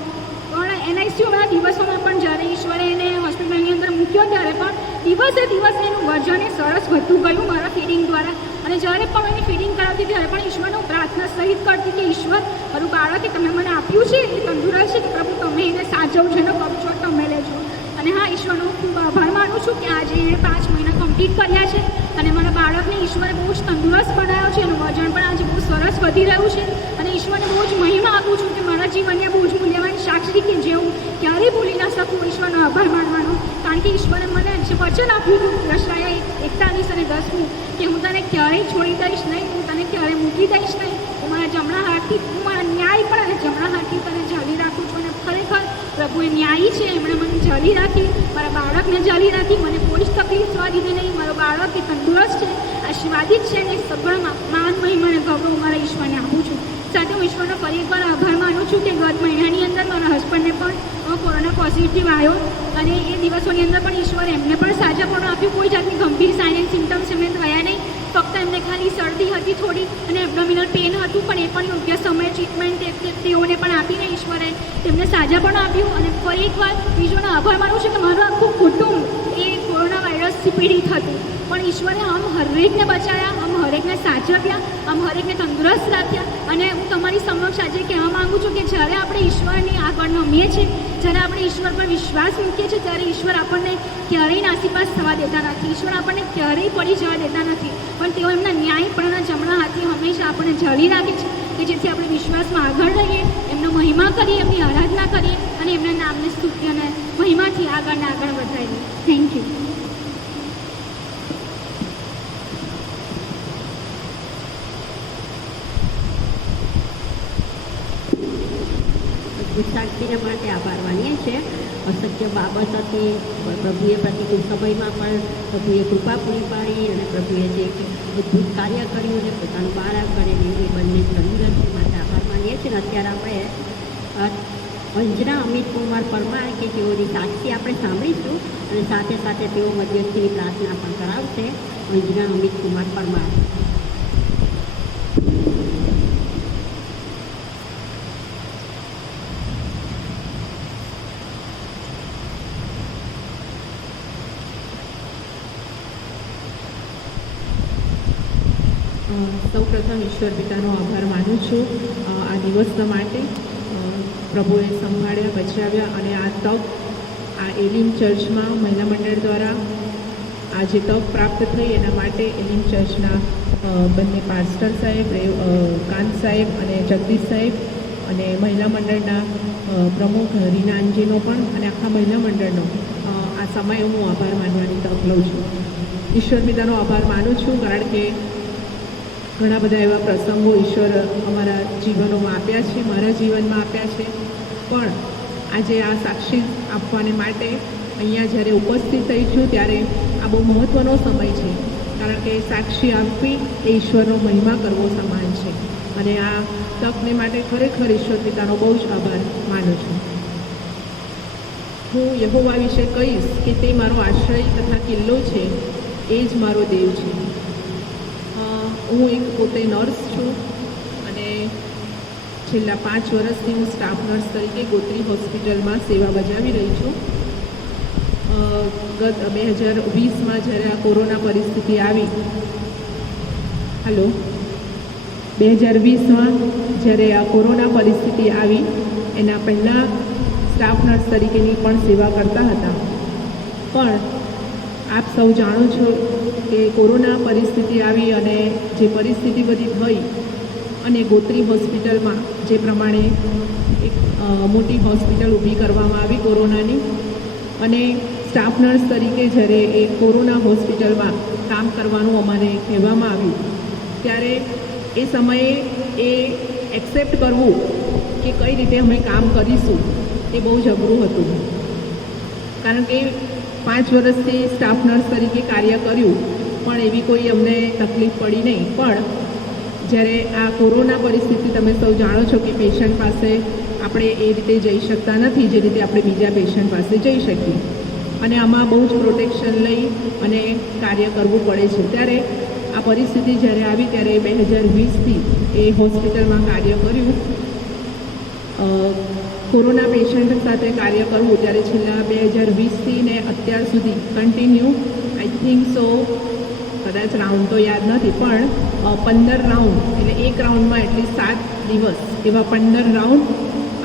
પણ NICUના દિવસોમાં પણ જ્યારે ઈશ્વરે એને હોસ્પિટલની અંદર મૂક્યો ત્યારે પણ દિવસે એનું વજન એ સરસ વધતું ગયું મારા ફીડિંગ દ્વારા. અને જ્યારે પણ એની ફીડિંગ કરાવતી ત્યારે પણ ઈશ્વરનો પ્રાર્થના સહિત કરતી કે ઈશ્વર, મારું બાળક એ તમે મને આપ્યું છે, એ તંદુરસ્ત છે, કે પ્રભુ તમે એને સાચવજો, એનો કબજો તમે લેજો. અને હા, ઈશ્વરનો ખૂબ આભાર માનું છું કે આજે એણે 5 મહિના કમ્પ્લીટ કર્યા છે અને મારા બાળકને ઈશ્વરે બહુ જ તંદુરસ્ત બનાવ્યો છે, એનું વજન પણ આજે બહુ સરસ વધી રહ્યું છે. અને ઈશ્વરને બહુ જ મહિમા આપું છું કે મારા જીવનને બહુ જ મૂલ્યવાન સાક્ષી કે જે હું ક્યારેય ભૂલી ના શકું ઈશ્વરનો આભાર માનવાનો. કારણ કે ઈશ્વરે મને જે વચન આપ્યું હતું યશાયા 41 અને 10 કે હું તને ક્યારેય છોડી દઈશ નહીં, હું તને ક્યારેય મૂકી દઈશ નહીં, હું મારા જમણા હાથથી, હું મારા ન્યાય પણ અને જમણા હાથથી તને જાળી રાખું છું. અને ખરેખર પ્રભુ એ ન્યાયી છે, એમણે મને જાળી રાખી, મારા બાળકને જાળી રાખી, મને કોઈ જ તકલીફ થવા દીધી નહીં. મારો બાળક એ તંદુરસ્ત છે, આશીર્વાદિત છે અને સગળમાં માન, મહિમા અને ગૌરવ મારા ઈશ્વરને આપું છું. સાથે હું ઈશ્વરનો ફરી એકવાર આભાર માનું છું કે ગત મહિનાની અંદર મારા હસબન્ડને પણ કોરોના પોઝિટિવ આવ્યો અને એ દિવસોની અંદર પણ ઈશ્વર એમને પણ સાજાપણું આપ્યું. કોઈ જાતની ગંભીર સાઇન એન્ડ સિમ્ટમ્સ એમને થયા નહીં, ફક્ત એમને ખાલી શરદી હતી થોડી અને એબ્ડોમિનલ પેન હતું, પણ એ પણ યોગ્ય સમયે ટ્રીટમેન્ટ તેઓને પણ આપીને ઈશ્વરે તેમને સાજાપણું આપ્યું. અને ફરી એકવાર બીજોનો આભાર માનું છું કે મારું આખું કુટુંબ એ કોરોના વાયરસથી પીડિત હતું, પણ ઈશ્વરે આમ હરેકને બચાવ્યા, આમ હરેકને સાચવ્યા, આમ હરેકને તંદુરસ્ત રાખ્યા. અને હું તમારી સમક્ષ આજે કહેવા માગું છું કે જ્યારે આપણે ઈશ્વરની આગળ નમીએ છીએ જ્યારે આપણે ઈશ્વર પર વિશ્વાસ મૂકીએ છીએ ત્યારે ઈશ્વર આપણને ક્યારેય નાસીપાસ થવા દેતા નથી. ઈશ્વર આપણને ક્યારેય પડી જવા દેતા નથી, પણ તેઓ એમના ન્યાયપણના જમણા હાથે હંમેશા આપણને જાળી રાખે છે કે જેથી આપણે વિશ્વાસમાં આગળ રહીએ, એમનો મહિમા કરીએ, એમની આરાધના કરીએ અને એમના નામને સ્તુતિ અને મહિમાથી આગળ ને આગળ વધારીએ. Thank you. ગુસ્સાક્ષીના માટે આભાર માનીએ છીએ. અશક્ય બાબત હતી, પ્રભુએ પ્રતિકૂળ સમયમાં પણ પ્રભુએ કૃપા પૂરી પાડી અને પ્રભુએ જે અદ્ભુત કાર્ય કર્યું અને પોતાનું બાળક કરેલી એ બંને તંદુરસ્તી માટે આભાર માનીએ છીએ. અને અત્યારે આપણે અંજના અમિત કુમાર પરમાર કે તેઓની સાક્ષી આપણે સાંભળીશું અને સાથે સાથે તેઓ મધ્યસ્થીની પ્રાર્થના પણ કરાવશે. અંજના અમિત કુમાર પરમાર. સૌપ્રથમ ઈશ્વર પિતાનો આભાર માનું છું આ દિવસ માટે. પ્રભુએ સંભાળ્યા, બચાવ્યા અને આ તક આ એલિમ ચર્ચમાં મહિલા મંડળ દ્વારા આ જે તક પ્રાપ્ત થઈ એના માટે એલિમ ચર્ચના બંને પાસ્ટર સાહેબ, કાંત સાહેબ અને જગદીશ સાહેબ અને મહિલા મંડળના પ્રમુખ રીનાંજીનો પણ અને આખા મહિલા મંડળનો આ સમયે હું આભાર માનવાની તક લઉં છું. ઈશ્વર પિતાનો આભાર માનું છું કારણ કે ઘણા બધા એવા પ્રસંગો ઈશ્વર અમારા જીવનોમાં આપ્યા છે, મારા જીવનમાં આપ્યા છે, પણ આજે આ સાક્ષી આપવાને માટે અહીંયા જ્યારે ઉપસ્થિત થઈ છું ત્યારે આ બહુ મહત્ત્વનો સમય છે કારણ કે સાક્ષી આપવી એ ઈશ્વરનો મહિમા કરવો સમાન છે અને આ તકને માટે ખરેખર ઈશ્વર પિતાનો બહુ જ આભાર માનું છું. હું યહોવા વિશે કહીશ કે તે મારો આશ્રય તથા કિલ્લો છે, એ જ મારો દેવ છે. હું એક પોતે નર્સ છું અને છેલ્લા 5 વર્ષથી હું સ્ટાફ નર્સ તરીકે ગોત્રી હોસ્પિટલમાં સેવા બજાવી રહી છું. ગત 2020માં જ્યારે આ કોરોના પરિસ્થિતિ આવી 2020માં જ્યારે આ કોરોના પરિસ્થિતિ આવી એના પહેલાં સ્ટાફ નર્સ તરીકેની પણ સેવા કરતા હતા. પણ આપ સૌ જાણો છો કે કોરોના પરિસ્થિતિ આવી અને જે પરિસ્થિતિ બધી થઈ અને ગોત્રી હોસ્પિટલમાં જે પ્રમાણે એક મોટી હોસ્પિટલ ઊભી કરવામાં આવી કોરોનાની અને સ્ટાફ નર્સ તરીકે જ્યારે એ કોરોના હોસ્પિટલમાં કામ કરવાનું અમારે કહેવામાં આવ્યું ત્યારે એ સમયે એ એક્સેપ્ટ કરવું કે કઈ રીતે અમે કામ કરીશું એ બહુ જ અઘરું હતું કારણ કે 5 વર્ષથી સ્ટાફ નર્સ તરીકે કાર્ય કર્યું પણ એવી કોઈ અમને તકલીફ પડી નહીં. પણ જ્યારે આ કોરોના પરિસ્થિતિ તમે સૌ જાણો છો કે પેશન્ટ પાસે આપણે એ રીતે જઈ શકતા નથી જે રીતે આપણે બીજા પેશન્ટ પાસે જઈ શકીએ અને આમાં બહુ જ પ્રોટેક્શન લઈ અને કાર્ય કરવું પડે છે. ત્યારે આ પરિસ્થિતિ જ્યારે આવી ત્યારે 2020થી એ હોસ્પિટલમાં કાર્ય કર્યું. કોરોના પેશન્ટ સાથે કાર્ય કરવું ત્યારે છેલ્લા 2020થી ને અત્યાર સુધી કન્ટિન્યુ આઈ થિંક સો કદાચ રાઉન્ડ તો યાદ નથી પણ 15 રાઉન્ડ એટલે એક રાઉન્ડમાં એટલી 7 દિવસ એવા 15 રાઉન્ડ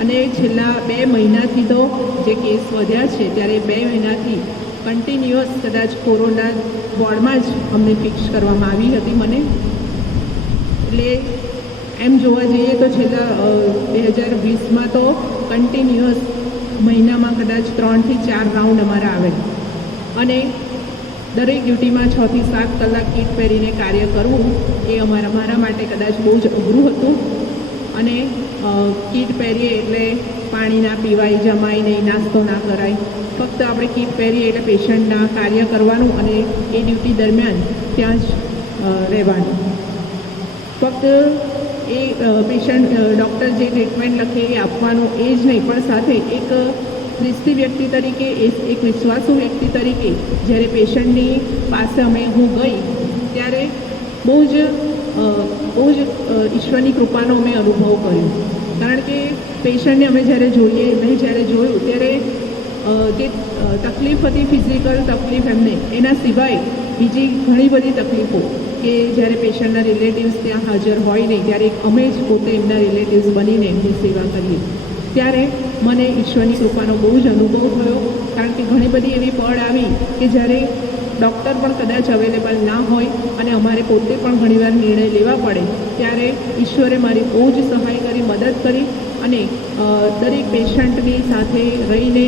અને છેલ્લા 2 મહિનાથી તો જે કેસ વધ્યા છે ત્યારે 2 મહિનાથી કન્ટિન્યુઅસ કદાચ કોરોના વોર્ડમાં જ અમને ફિક્સ કરવામાં આવી હતી મને. એટલે એમ જોવા જઈએ તો છેલ્લા 2020માં તો કન્ટિન્યુઅસ મહિનામાં કદાચ 3 થી 4 રાઉન્ડ અમારા આવે અને દરેક ડ્યુટીમાં 6 થી 7 કલાક કીટ પહેરીને કાર્ય કરવું એ મારા માટે કદાચ બહુ જ અઘરું હતું. અને કીટ પહેરીએ એટલે પાણી ના પીવાય, જમાય નહીં, નાસ્તો ના કરાય, ફક્ત આપણે કીટ પહેરીએ એટલે પેશન્ટના કાર્ય કરવાનું અને એ ડ્યુટી દરમિયાન ત્યાં જ રહેવાનું. ફક્ત એ પેશન્ટ ડૉક્ટર જે ટ્રીટમેન્ટ લખે એ આપવાનું એ જ નહીં પણ સાથે એક ખ્રિસ્તી વ્યક્તિ તરીકે એક વિશ્વાસુ વ્યક્તિ તરીકે જ્યારે પેશન્ટની પાસે હું ગઈ ત્યારે બહુ જ ઈશ્વરની કૃપાનો અમે અનુભવ કર્યો કારણ કે પેશન્ટને અમે જ્યારે મેં જ્યારે જોયું ત્યારે જે તકલીફ હતી ફિઝિકલ તકલીફ એમને એના સિવાય બીજી ઘણી બધી તકલીફો કે જ્યારે પેશન્ટના રિલેટિવ્સ ત્યાં હાજર હોય નહીં ત્યારે અમે જ પોતે એમના રિલેટિવ્સ બનીને એમની સેવા કરીએ ત્યારે મને ઈશ્વરની કૃપાનો બહુ જ અનુભવ થયો. કારણ કે ઘણી બધી એવી પળ આવી કે જ્યારે ડૉક્ટર પણ કદાચ અવેલેબલ ના હોય અને અમારે પોતે પણ ઘણીવાર નિર્ણય લેવા પડે, ત્યારે ઈશ્વરે મારી બહુ જ સહાય કરી, મદદ કરી અને દરેક પેશન્ટની સાથે રહીને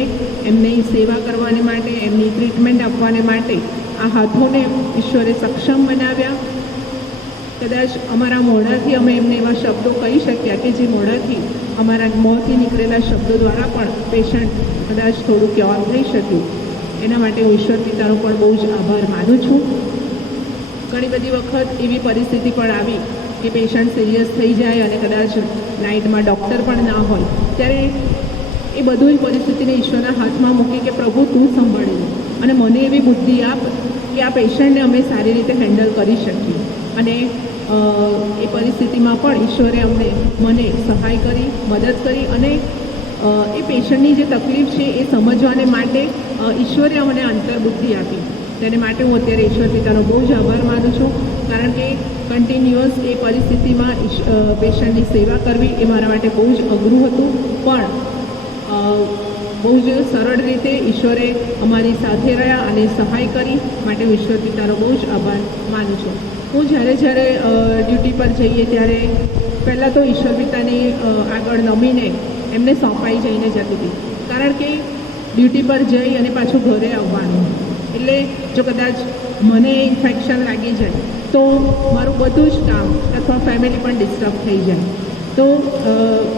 એમની સેવા કરવાને માટે, એમની ટ્રીટમેન્ટ આપવાને માટે આ હાથોને ઈશ્વરે સક્ષમ બનાવ્યા. કદાચ અમારા મોઢાથી અમે એમને એવા શબ્દો કહી શક્યા કે જે મોઢાથી અમારા મોંથી નીકળેલા શબ્દો દ્વારા પણ પેશન્ટ કદાચ થોડું ક્યોર થઈ શક્યું. એના માટે હું ઈશ્વર પિતાનો પણ બહુ જ આભાર માનું છું. ઘણી બધી વખત એવી પરિસ્થિતિ પણ આવી કે પેશન્ટ સિરિયસ થઈ જાય અને કદાચ નાઇટમાં ડૉક્ટર પણ ના હોય, ત્યારે એ બધું જ પરિસ્થિતિને ઈશ્વરના હાથમાં મૂકી કે પ્રભુ તું સંભાળી લે અને મને એવી બુદ્ધિ આપ કે આ પેશન્ટને અમે સારી રીતે હેન્ડલ કરી શકીએ. અને એ પરિસ્થિતિમાં પણ ઈશ્વરે મને સહાય કરી, મદદ કરી અને એ પેશન્ટની જે તકલીફ છે એ સમજવાને માટે ઈશ્વરે અમને અંતર્બુદ્ધિ આપી. તેને માટે હું અત્યારે ઈશ્વર પિતાનો બહુ જ આભાર માનું છું. કારણ કે કન્ટિન્યુઅસ એ પરિસ્થિતિમાં પેશન્ટની સેવા કરવી એ મારા માટે બહુ જ અઘરું હતું, પણ બહુ જ સરળ રીતે ઈશ્વરે અમારી સાથે રહ્યા અને સહાય કરી. માટે હું ઈશ્વર પિતાનો બહુ જ આભાર માનું છું. હું જ્યારે ડ્યુટી પર જઈએ ત્યારે પહેલાં તો ઈશ્વર પિતાની આગળ નમીને એમને સોંપાઈ જઈને જતી હતી. કારણ કે ડ્યુટી પર જઈ અને પાછું ઘરે આવવાનું, એટલે જો કદાચ મને ઇન્ફેક્શન લાગી જાય તો મારું બધું જ કામ અથવા ફેમિલી પણ ડિસ્ટર્બ થઈ જાય. તો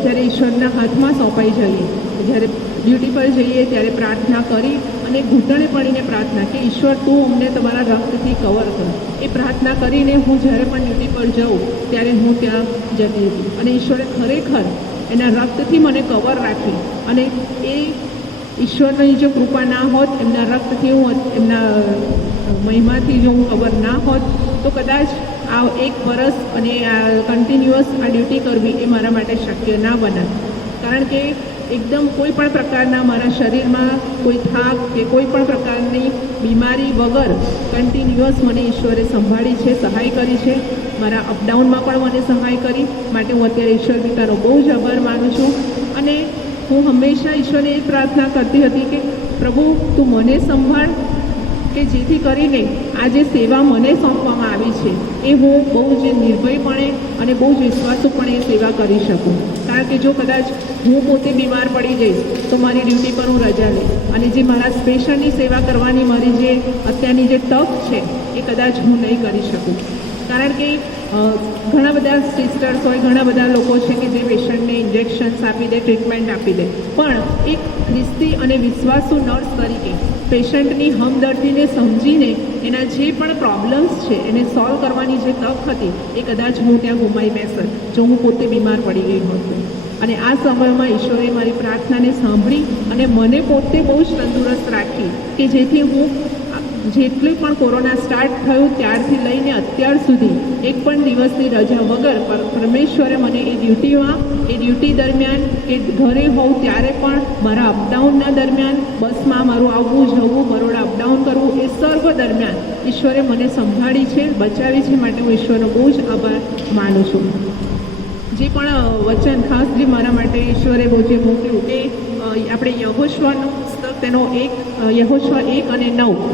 જ્યારે ઈશ્વરના હાથમાં સોંપાઈ જઈએ, જ્યારે ડ્યુટી પર જઈએ ત્યારે પ્રાર્થના કરી અને ઘૂંટણે પડીને પ્રાર્થના કે ઈશ્વર તું અમને તમારા રક્તથી કવર કર. એ પ્રાર્થના કરીને હું જ્યારે પણ ડ્યુટી પર જાઉં ત્યારે હું ત્યાં જતી હતી અને ઈશ્વરે ખરેખર એના રક્તથી મને કવર રાખી. અને એ ઈશ્વરની જો કૃપા ના હોત, એમના રક્તથી હું, એમના મહિમાથી જો હું કવર ના હોત તો કદાચ આ 1 વર્ષ અને આ કન્ટિન્યુઅસ આ ડ્યુટી કરવી એ મારા માટે શક્ય ના બને. કારણ કે એકદમ કોઈ પણ પ્રકારના મારા શરીરમાં કોઈ થાક કે કોઈ પણ પ્રકારની બીમારી વગર કન્ટિન્યુઅસ મને ઈશ્વરે સંભાળી છે, સહાય કરી છે. મારા અપડાઉનમાં પણ મને સહાય કરી. માટે હું અત્યારે ઈશ્વર પિતાનો બહુ જ આભાર માનું છું. અને હું હંમેશા ઈશ્વરને એ પ્રાર્થના કરતી હતી કે પ્રભુ તું મને સંભાળ, કે જેથી કરીને આ જે સેવા મને સોંપવામાં આવી છે એ હું બહુ જ નિર્ભયપણે અને બહુ જ વિશ્વાસુપણે એ સેવા કરી શકું. કારણ કે જો કદાચ હું પોતે બીમાર પડી જઈશ તો મારી ડ્યુટી પર હું રજા લઈશ અને જે મારા પેશન્ટની સેવા કરવાની મારી જે અત્યારની જે તક છે એ કદાચ હું નહીં કરી શકું. કારણ કે ઘણા બધા સિસ્ટર્સ હોય, ઘણા બધા લોકો છે કે જે પેશન્ટને ઇન્જેક્શન્સ આપી દે, ટ્રીટમેન્ટ આપી દે, પણ એક ખ્રિસ્તી અને વિશ્વાસુ નર્સ તરીકે પેશન્ટની હમદર્દીને સમજીને એના જે પણ પ્રોબ્લેમ્સ છે એને સોલ્વ કરવાની જે તક હતી એ કદાચ હું ત્યાં ગુમાવી બેસત જો હું પોતે બીમાર પડી ગઈ હોત. અને આ સમયમાં ઈશ્વરે મારી પ્રાર્થનાને સાંભળી અને મને પોતે બહુ જ તંદુરસ્ત રાખી કે જેથી હું જેટલું પણ કોરોના સ્ટાર્ટ થયું ત્યારથી લઈને અત્યાર સુધી એક પણ દિવસની રજા વગર પરમેશ્વરે મને એ ડ્યુટી દરમિયાન કે ઘરે હોઉં ત્યારે પણ મારા અપડાઉનના દરમિયાન, બસમાં મારું આવવું જવું, બરોડા અપડાઉન કરવું, એ સર્વ દરમિયાન ઈશ્વરે મને સંભાળી છે, બચાવી છે. માટે હું ઈશ્વરનો બહુ જ આભાર માનું છું. જે પણ વચન ખાસ જે મારા માટે ઈશ્વરે બહુ જે મોકલ્યું કે આપણે યહોશવાનું પુસ્તક તેનો યહોશવા 1 અને 9,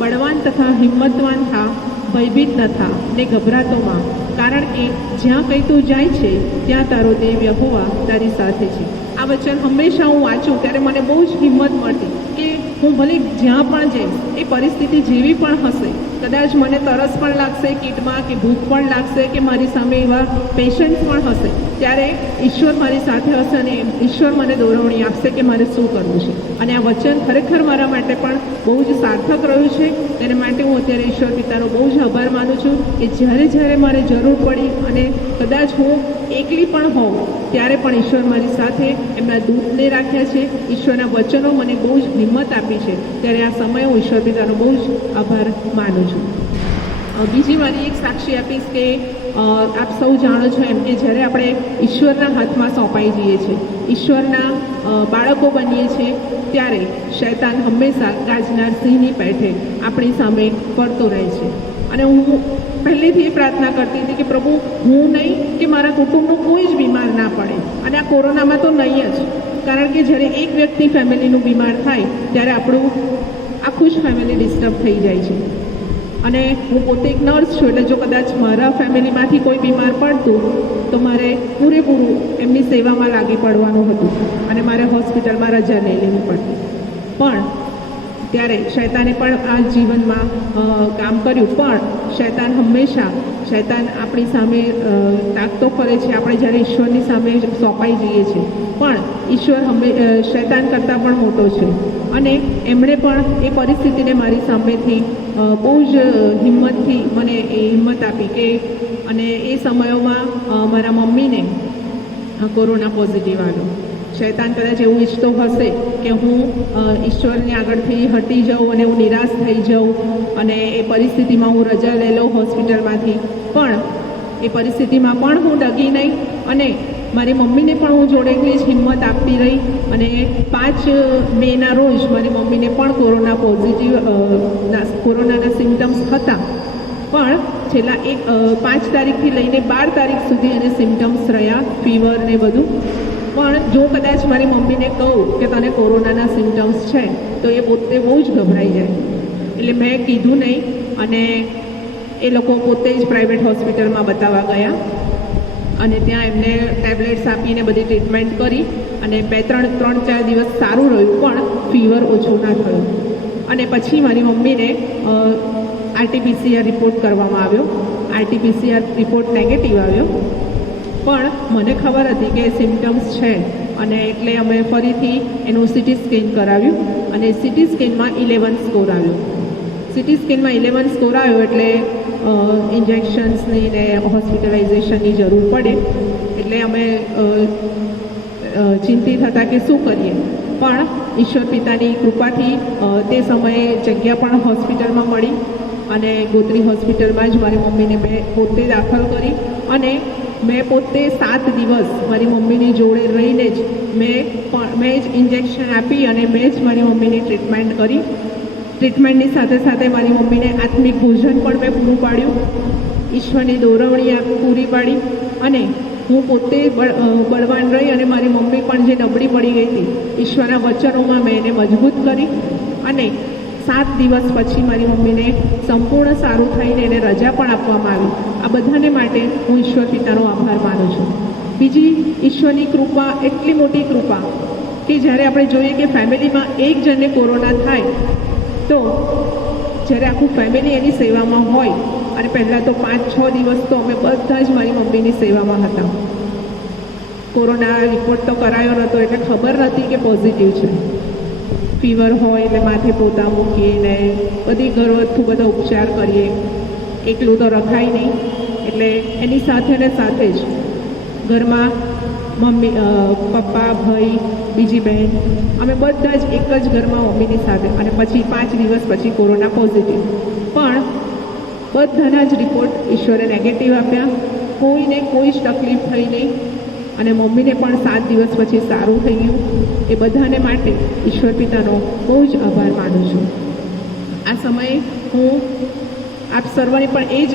બળવાન તથા હિંમતવાન થા, ભયભીત ન થા ને ગભરાતોમાં, કારણ કે જ્યાં કંઈ તું જાય છે ત્યાં તારો દેવ યહોવા તારી સાથે છે. આ વચન હંમેશા હું વાંચું ત્યારે મને બહુ જ હિંમત મળતી કે હું ભલે જ્યાં પણ જઈશ એ પરિસ્થિતિ જેવી પણ હશે, કદાચ મને તરસ પણ લાગશે કીટમાં, કે ભૂખ પણ લાગશે, કે મારી સામે એવા પેશન્ટ્સ પણ હશે, ત્યારે ઈશ્વર મારી સાથે હશે અને ઈશ્વર મને દોરવણી આપશે કે મારે શું કરવું છે. અને આ વચન ખરેખર મારા માટે પણ બહુ જ સાર્થક રહ્યું છે. તેને માટે હું અત્યારે ઈશ્વર પિતાનો બહુ જ આભાર માનું છું કે જ્યારે મારે જરૂર પડી અને કદાચ હું એકલી પણ હોઉં ત્યારે પણ ઈશ્વર મારી સાથે એમના દૂતને રાખ્યા છે, ઈશ્વરના વચનો મને બહુ જ હિંમત આપી છે. ત્યારે આ સમયે હું ઈશ્વર પિતાનો બહુ જ આભાર માનું છું. બીજી મારી એક સાક્ષી આપીશ કે આપ સૌ જાણો છો એમ કે જ્યારે આપણે ઈશ્વરના હાથમાં સોંપાઈ જઈએ છીએ, ઈશ્વરના બાળકો બનીએ છીએ, ત્યારે શૈતાન હંમેશા ગાજનાર સિંહની પેઠે આપણી સામે પડતો રહે છે. અને હું પહેલેથી એ પ્રાર્થના કરતી હતી કે પ્રભુ હું નહીં કે મારા કુટુંબનું કોઈ જ બીમાર ના પડે, અને આ કોરોનામાં તો નહીં જ, કારણ કે જ્યારે એક વ્યક્તિ ફેમિલીનું બીમાર થાય ત્યારે આપણું આખું જ ફેમિલી ડિસ્ટર્બ થઈ જાય છે. અને હું પોતે એક નર્સ છું, એટલે જો કદાચ મારા ફેમિલીમાંથી કોઈ બીમાર પડતું તો મારે પૂરેપૂરું એમની સેવામાં લાગી પડવાનું હતું અને મારે હોસ્પિટલમાં રજા લઈ લેવી પડતી. પણ ત્યારે શૈતાને પણ આ જીવનમાં કામ કર્યું, પણ શૈતાન હંમેશા આપણી સામે તાકતો ફરે છે આપણે જ્યારે ઈશ્વરની સામે સોંપાઈ જઈએ છીએ. પણ ઈશ્વર શૈતાન કરતાં પણ મોટો છે, અને એમણે પણ એ પરિસ્થિતિને મારી સામેથી બહુ જ હિંમતથી મને એ હિંમત આપી કે, અને એ સમયોમાં મારા મમ્મીને કોરોના પોઝિટિવ આવ્યો. શૈતાન કદાચ એવું ઈચ્છતો હશે કે હું ઈશ્વરની આગળથી હટી જાઉં અને હું નિરાશ થઈ જાઉં અને એ પરિસ્થિતિમાં હું રજા લઈ લઉં હોસ્પિટલમાંથી, પણ એ પરિસ્થિતિમાં પણ હું ડગી નહીં અને મારી મમ્મીને પણ હું જોડે એટલી જ હિંમત આપતી રહી. અને 5 મેના રોજ મારી મમ્મીને પણ કોરોનાના સિમ્ટમ્સ હતા, પણ છેલ્લા 5 તારીખથી લઈને 12 તારીખ સુધી એને સિમ્ટમ્સ રહ્યા, ફીવર ને બધું. પણ જો કદાચ મારી મમ્મીને કહું કે તને કોરોનાના સિમ્ટમ્સ છે તો એ પોતે બહુ જ ગભરાઈ જાય. એટલે મેં કીધું નહીં, અને એ લોકો પોતે જ પ્રાઇવેટ હોસ્પિટલમાં બતાવવા ગયા અને ત્યાં એમને ટેબ્લેટ્સ આપીને બધી ટ્રીટમેન્ટ કરી અને 3-4 દિવસ સારું રહ્યું, પણ ફીવર ઓછો ના થયો. અને પછી મારી મમ્મીને RT-PCR રિપોર્ટ કરવામાં આવ્યો. RT-PCR રિપોર્ટ નેગેટિવ આવ્યો, પણ મને ખબર હતી કે સિમ્ટમ્સ છે, અને એટલે અમે ફરીથી એનું CT સ્કેન કરાવ્યું અને CT સ્કેનમાં 11 સ્કોર આવ્યો. CT સ્કેનમાં 11 સ્કોર આવ્યો એટલે ઇન્જેક્શન્સની ને હોસ્પિટલાઇઝેશનની જરૂર પડે, એટલે અમે ચિંતિત હતા કે શું કરીએ. પણ ઈશ્વર પિતાની કૃપાથી તે સમયે જગ્યા પણ હોસ્પિટલમાં મળી, અને ગોત્રી હોસ્પિટલમાં જ મારી મમ્મીને મેં પોતે દાખલ કરી, અને મેં પોતે 7 દિવસ મારી મમ્મીની જોડે રહીને જ મેં જ ઇન્જેક્શન આપી અને મેં જ મારી મમ્મીની ટ્રીટમેન્ટ કરી. ટ્રીટમેન્ટની સાથે સાથે મારી મમ્મીને આત્મિક ભોજન પણ મેં પૂરું પાડ્યું, ઈશ્વરની દોરવણી પૂરી પાડી, અને હું પોતે બળવાન રહી અને મારી મમ્મી પણ જે નબળી પડી ગઈ હતી ઈશ્વરના વચનોમાં મેં એને મજબૂત કરી. અને 7 દિવસ પછી મારી મમ્મીને સંપૂર્ણ સારું થઈને એને રજા પણ આપવામાં આવી. આ બધાને માટે હું ઈશ્વર પિતાનો આભાર માનું છું. બીજી ઈશ્વરની કૃપા એટલી મોટી કૃપા કે જ્યારે આપણે જોઈએ કે ફેમિલીમાં એક જણને કોરોના થાય તો જ્યારે આખું ફેમિલી એની સેવામાં હોય, અને પહેલાં તો 5-6 દિવસ તો અમે બધા જ મારી મમ્મીની સેવામાં હતા. કોરોના રિપોર્ટ તો કરાયો નહોતો એટલે ખબર નથી કે પોઝિટિવ છે. ફીવર હોય એટલે માથે પોતા મૂકીને બધી ઘરવથ્થુ બધા ઉપચાર કરીએ, એકલું તો રખાય નહીં. એટલે એની સાથે ને સાથે જ ઘરમાં મમ્મી, પપ્પા, ભાઈ, બીજી બહેન, અમે બધા જ એક જ ઘરમાં મમ્મીની સાથે. અને પછી 5 દિવસ પછી કોરોના પોઝિટિવ, પણ બધાના જ રિપોર્ટ ઈશ્વરે નેગેટિવ આપ્યા. કોઈને કોઈ જ તકલીફ થઈ નહીં, અને મમ્મીને પણ 7 દિવસ પછી સારું થઈ ગયું. એ બધાને માટે ઈશ્વર પિતાનો બહુ જ આભાર માનું છું. આ સમયે હું આપ સર્વને પણ એ જ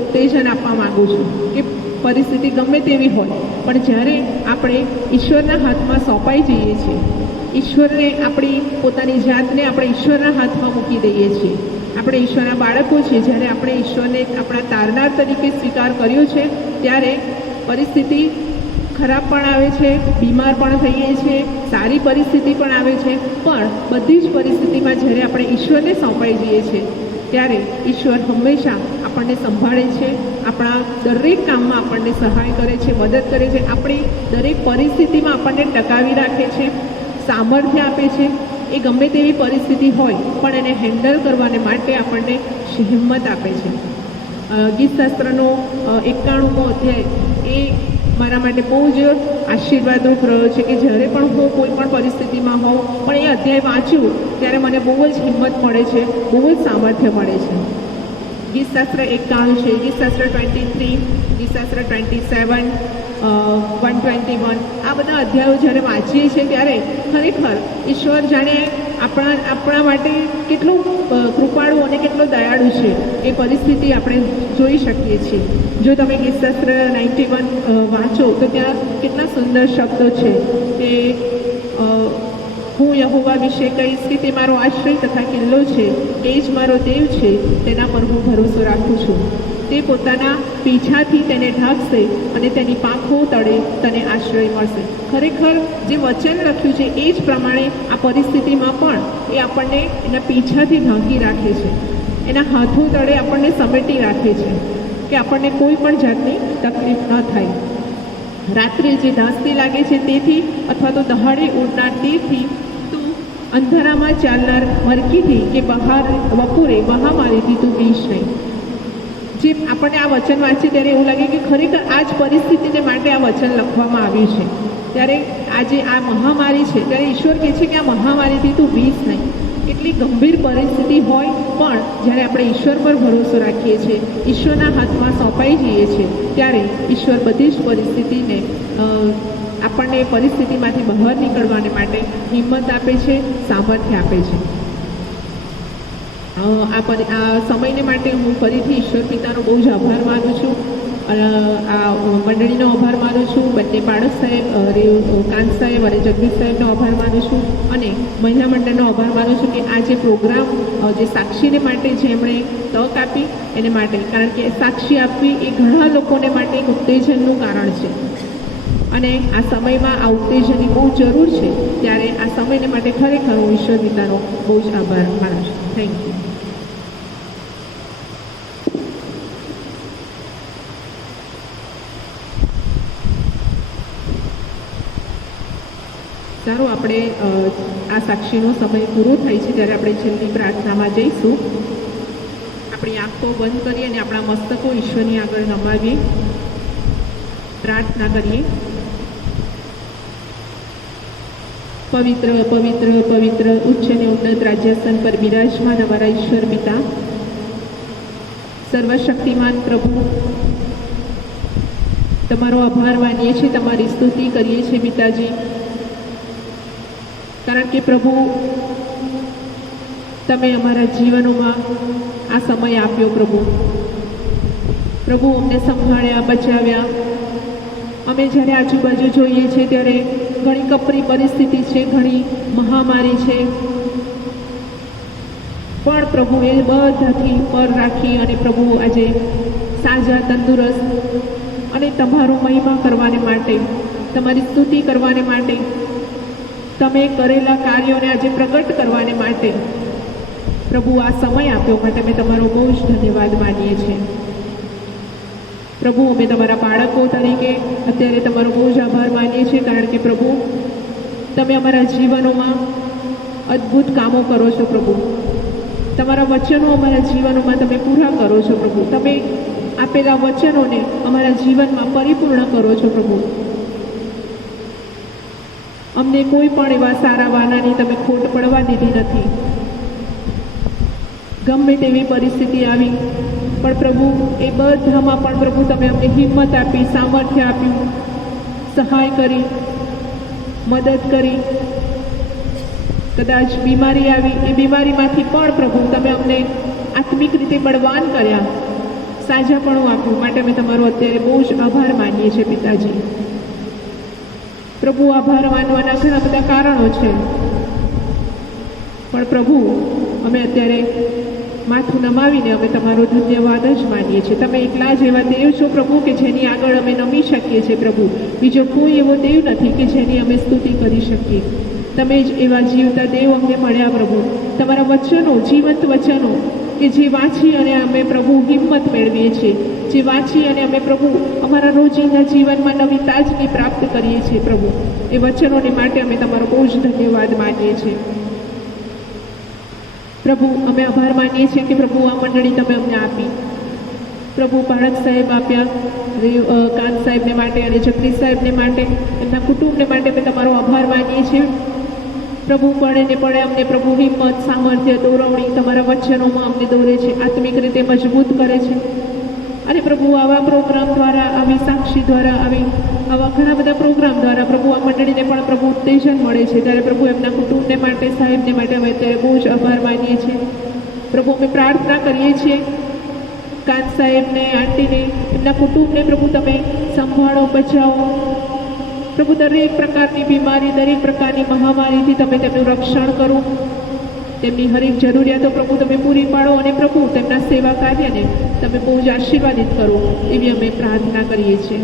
ઉત્તેજન આપવા માગું છું કે પરિસ્થિતિ ગમે તેવી હોય, પણ જ્યારે આપણે ઈશ્વરના હાથમાં સોંપાઈ જઈએ છીએ, ઈશ્વરને આપણી પોતાની જાતને આપણે ઈશ્વરના હાથમાં મૂકી દઈએ છીએ, આપણે ઈશ્વરના બાળકો છીએ, જ્યારે આપણે ઈશ્વરને આપણા તારનાર તરીકે સ્વીકાર કર્યો છે, ત્યારે પરિસ્થિતિ ખરાબ પણ આવે છે, બીમાર પણ થઈએ છીએ, સારી પરિસ્થિતિ પણ આવે છે, પણ બધી જ પરિસ્થિતિમાં જ્યારે આપણે ઈશ્વરને સોંપાઈ જઈએ છીએ ત્યારે ઈશ્વર હંમેશા આપણને સંભાળે છે, આપણા દરેક કામમાં આપણને સહાય કરે છે, મદદ કરે છે, આપણી દરેક પરિસ્થિતિમાં આપણને ટકાવી રાખે છે, સામર્થ્ય આપે છે. એ ગમે તેવી પરિસ્થિતિ હોય પણ એને હેન્ડલ કરવાને માટે આપણને હિંમત આપે છે. ગીતશાસ્ત્રનો 91મો અધ્યાય એ મારા માટે બહુ જ આશીર્વાદરૂપ રહ્યો છે કે જ્યારે પણ હું કોઈ પણ પરિસ્થિતિમાં હોઉં પણ એ અધ્યાય વાંચ્યું ત્યારે મને બહુ જ હિંમત મળે છે, બહુ જ સામર્થ્ય મળે છે. ગીતશાસ્ત્ર 51 છે, ગીતશાસ્ત્ર 23, ગીતશાસ્ત્ર 27, 121, આ બધા અધ્યાયો જ્યારે વાંચીએ છીએ ત્યારે ખરેખર ઈશ્વર જાણે આપણા માટે કેટલું કૃપાળુ અને કેટલો દયાળુ છે એ પરિસ્થિતિ આપણે જોઈ શકીએ છીએ. જો તમે ગીતશાસ્ત્ર 91 વાંચો તો ત્યાં કેટલા સુંદર શબ્દો છે કે હું યહોવા વિશે કહીશ કે તે મારો આશ્રય તથા કિલ્લો છે, એ જ મારો દેવ છે, તેના પર હું ભરોસો રાખું છું. તે પોતાના પીછાથી તેને ઢાંકશે અને તેની પાંખો તળે તને આશ્રય મળશે. ખરેખર જે વચન લખ્યું છે એ જ પ્રમાણે આ પરિસ્થિતિમાં પણ એ આપણને એના પીછાથી ઢાંકી રાખે છે, એના હાથો તળે આપણને સમેટી રાખે છે કે આપણને કોઈ પણ જાતની તકલીફ ન થાય. રાત્રે જે ધાસ્તી લાગે છે તેથી, અથવા તો દહાડે ઉડનાર તીરથી, તું અંધારામાં ચાલનાર મરકીથી કે બપોરે મહામારીથી તું બીશ નહીં. જે આપણને આ વચન વાંચીએ ત્યારે એવું લાગે કે ખરેખર આ જ પરિસ્થિતિને માટે આ વચન લખવામાં આવ્યું છે. ત્યારે આજે આ મહામારી છે ત્યારે ઈશ્વર કહે છે કે આ મહામારીથી તું બીશ નહીં. એટલી ગંભીર પરિસ્થિતિ હોય પણ જ્યારે આપણે ઈશ્વર પર ભરોસો રાખીએ છીએ, ઈશ્વરના હાથમાં સોંપાઈ જઈએ છીએ, ત્યારે ઈશ્વર બધી જ પરિસ્થિતિને આપણને પરિસ્થિતિમાંથી બહાર નીકળવાને માટે હિંમત આપે છે, સામર્થ્ય આપે છે. આ સમયને માટે હું ફરીથી ઈશ્વર પિતાનો બહુ જ આભાર માનું છું. આ મંડળીનો આભાર માનું છું, બંને બાળક સાહેબ, કાંત સાહેબ અને જગદીશ સાહેબનો આભાર માનું છું, અને મહિલા મંડળનો આભાર માનું છું કે આ જે પ્રોગ્રામ જે સાક્ષીને માટે જે એમણે તક આપી એને માટે. કારણ કે સાક્ષી આપવી એ ઘણા લોકોને માટે એક ઉત્તેજનનું કારણ છે, અને આ સમયમાં આ ઉત્તેજનની બહુ જરૂર છે. ત્યારે આ સમયને માટે ખરેખર હું ઈશ્વર પિતાનો બહુ જ આભાર માનું છું. Thank you. સારું, આપણે આ સાક્ષીનો સમય પૂરો થાય છે ત્યારે આપણે છેલ્લી પ્રાર્થનામાં જઈશું. આપણી આંખો બંધ કરીએ અને આપણા મસ્તકો ઈશ્વરની આગળ નમાવીએ, પ્રાર્થના કરીએ. પવિત્ર પવિત્ર પવિત્ર ઉચ્ચ અને ઉન્નત રાજ્યાસન પર બિરાજમાન અમારા ઈશ્વર પિતા, સર્વશક્તિમાન પ્રભુ, તમારો આભાર માનીએ છીએ, તમારી સ્તુતિ કરીએ છીએ પિતાજી. કારણ કે પ્રભુ, તમે અમારા જીવનોમાં આ સમય આપ્યો પ્રભુ. પ્રભુ, અમને સંભાળ્યા, બચાવ્યા. અમે જ્યારે આજુબાજુ જોઈએ છીએ ત્યારે ઘણી કપરી પરિસ્થિતિ છે, ઘણી મહામારી છે, પણ પ્રભુ એ બધાથી પર રાખી અને પ્રભુ આજે સાજા, તંદુરસ્ત અને તમારો મહિમા કરવાને માટે, તમારી સ્તુતિ કરવાને માટે, તમે કરેલા કાર્યોને આજે પ્રગટ કરવાને માટે પ્રભુ આ સમય આપ્યો માટે અમે તમારો બહુ જ ધન્યવાદ માનીએ છીએ. પ્રભુ, અમે તમારા બાળકો તરીકે અત્યારે તમારો બહુ જ આભાર માનીએ છીએ, કારણ કે પ્રભુ, તમે અમારા જીવનોમાં અદ્ભુત કામો કરો છો પ્રભુ. તમારા વચનો અમારા જીવનોમાં તમે પૂરા કરો છો પ્રભુ. તમે આપેલા વચનોને અમારા જીવનમાં પરિપૂર્ણ કરો છો પ્રભુ. અમને કોઈ પણ એવા સારા વાનાની તમે ખોટ પડવા દીધી નથી. ગમે તેવી પરિસ્થિતિ આવી પણ પ્રભુ, એ બધામાં પણ પ્રભુ તમે અમને હિંમત આપી, સામર્થ્ય આપ્યું, સહાય કરી, મદદ કરી. કદાચ બીમારી આવી, એ બીમારીમાંથી પણ પ્રભુ તમે અમને આત્મિક રીતે બળવાન કર્યા, સાજાપણું આપ્યું. માટે અમે તમારો અત્યારે બહુ જ આભાર માનીએ છીએ પિતાજી. પ્રભુ, આભાર માનવાના ઘણા બધા કારણો છે, પણ પ્રભુ, અમે અત્યારે માથું નમાવીને અમે તમારો ધન્યવાદ જ માનીએ છીએ. તમે એકલા જ એવા દેવ છો પ્રભુ કે જેની આગળ અમે નમી શકીએ છીએ પ્રભુ. બીજો કોઈ એવો દેવ નથી કે જેની અમે સ્તુતિ કરી શકીએ. તમે જ એવા જીવતા દેવ અમને મળ્યા પ્રભુ. તમારા વચનો, જીવંત વચનો કે જે વાંચી અને અમે પ્રભુ હિંમત મેળવીએ છીએ, જે વાંચી અને અમે પ્રભુ અમારા રોજિંદા જીવનમાં નવી તાજગી પ્રાપ્ત કરીએ છીએ પ્રભુ. એ વચનોને માટે અમે તમારો બહુ જ ધન્યવાદ માનીએ છીએ પ્રભુ. અમે આભાર માનીએ છીએ કે પ્રભુ આ મંડળી તમે અમને આપી પ્રભુ. બાળક સાહેબ આપ્યા, કાંત સાહેબને માટે અને જગદીશ સાહેબને માટે, એમના કુટુંબને માટે અમે તમારો આભાર માનીએ છીએ પ્રભુ પડે ને પડે અમને પ્રભુ હિંમત, સામર્થ્ય, દોરવણી તમારા વચનોમાં અમને દોરે છે, આત્મિક રીતે મજબૂત કરે છે. અને પ્રભુ આવા પ્રોગ્રામ દ્વારા, આવી સાક્ષી દ્વારા, આવા ઘણા બધા પ્રોગ્રામ દ્વારા પ્રભુ આ મંડળીને પણ પ્રભુ ઉત્તેજન મળે છે. ત્યારે પ્રભુ એમના કુટુંબને માટે, સાહેબને માટે અમે અત્યારે બહુ જ આભાર માનીએ છીએ. પ્રભુ અમે પ્રાર્થના કરીએ છીએ કાંત સાહેબને, આંટીને, એમના કુટુંબને પ્રભુ તમે સંભાળો, બચાવો. પ્રભુ દરેક પ્રકારની બીમારી, દરેક પ્રકારની મહામારીથી તમે તેમનું રક્ષણ કરો. તેમની હરેક જરૂરિયાતો પ્રભુ તમે પૂરી પાડો અને પ્રભુ તેમના સેવા કાર્યને તમે બહુ જ આશીર્વાદિત કરો એવી અમે પ્રાર્થના કરીએ છીએ.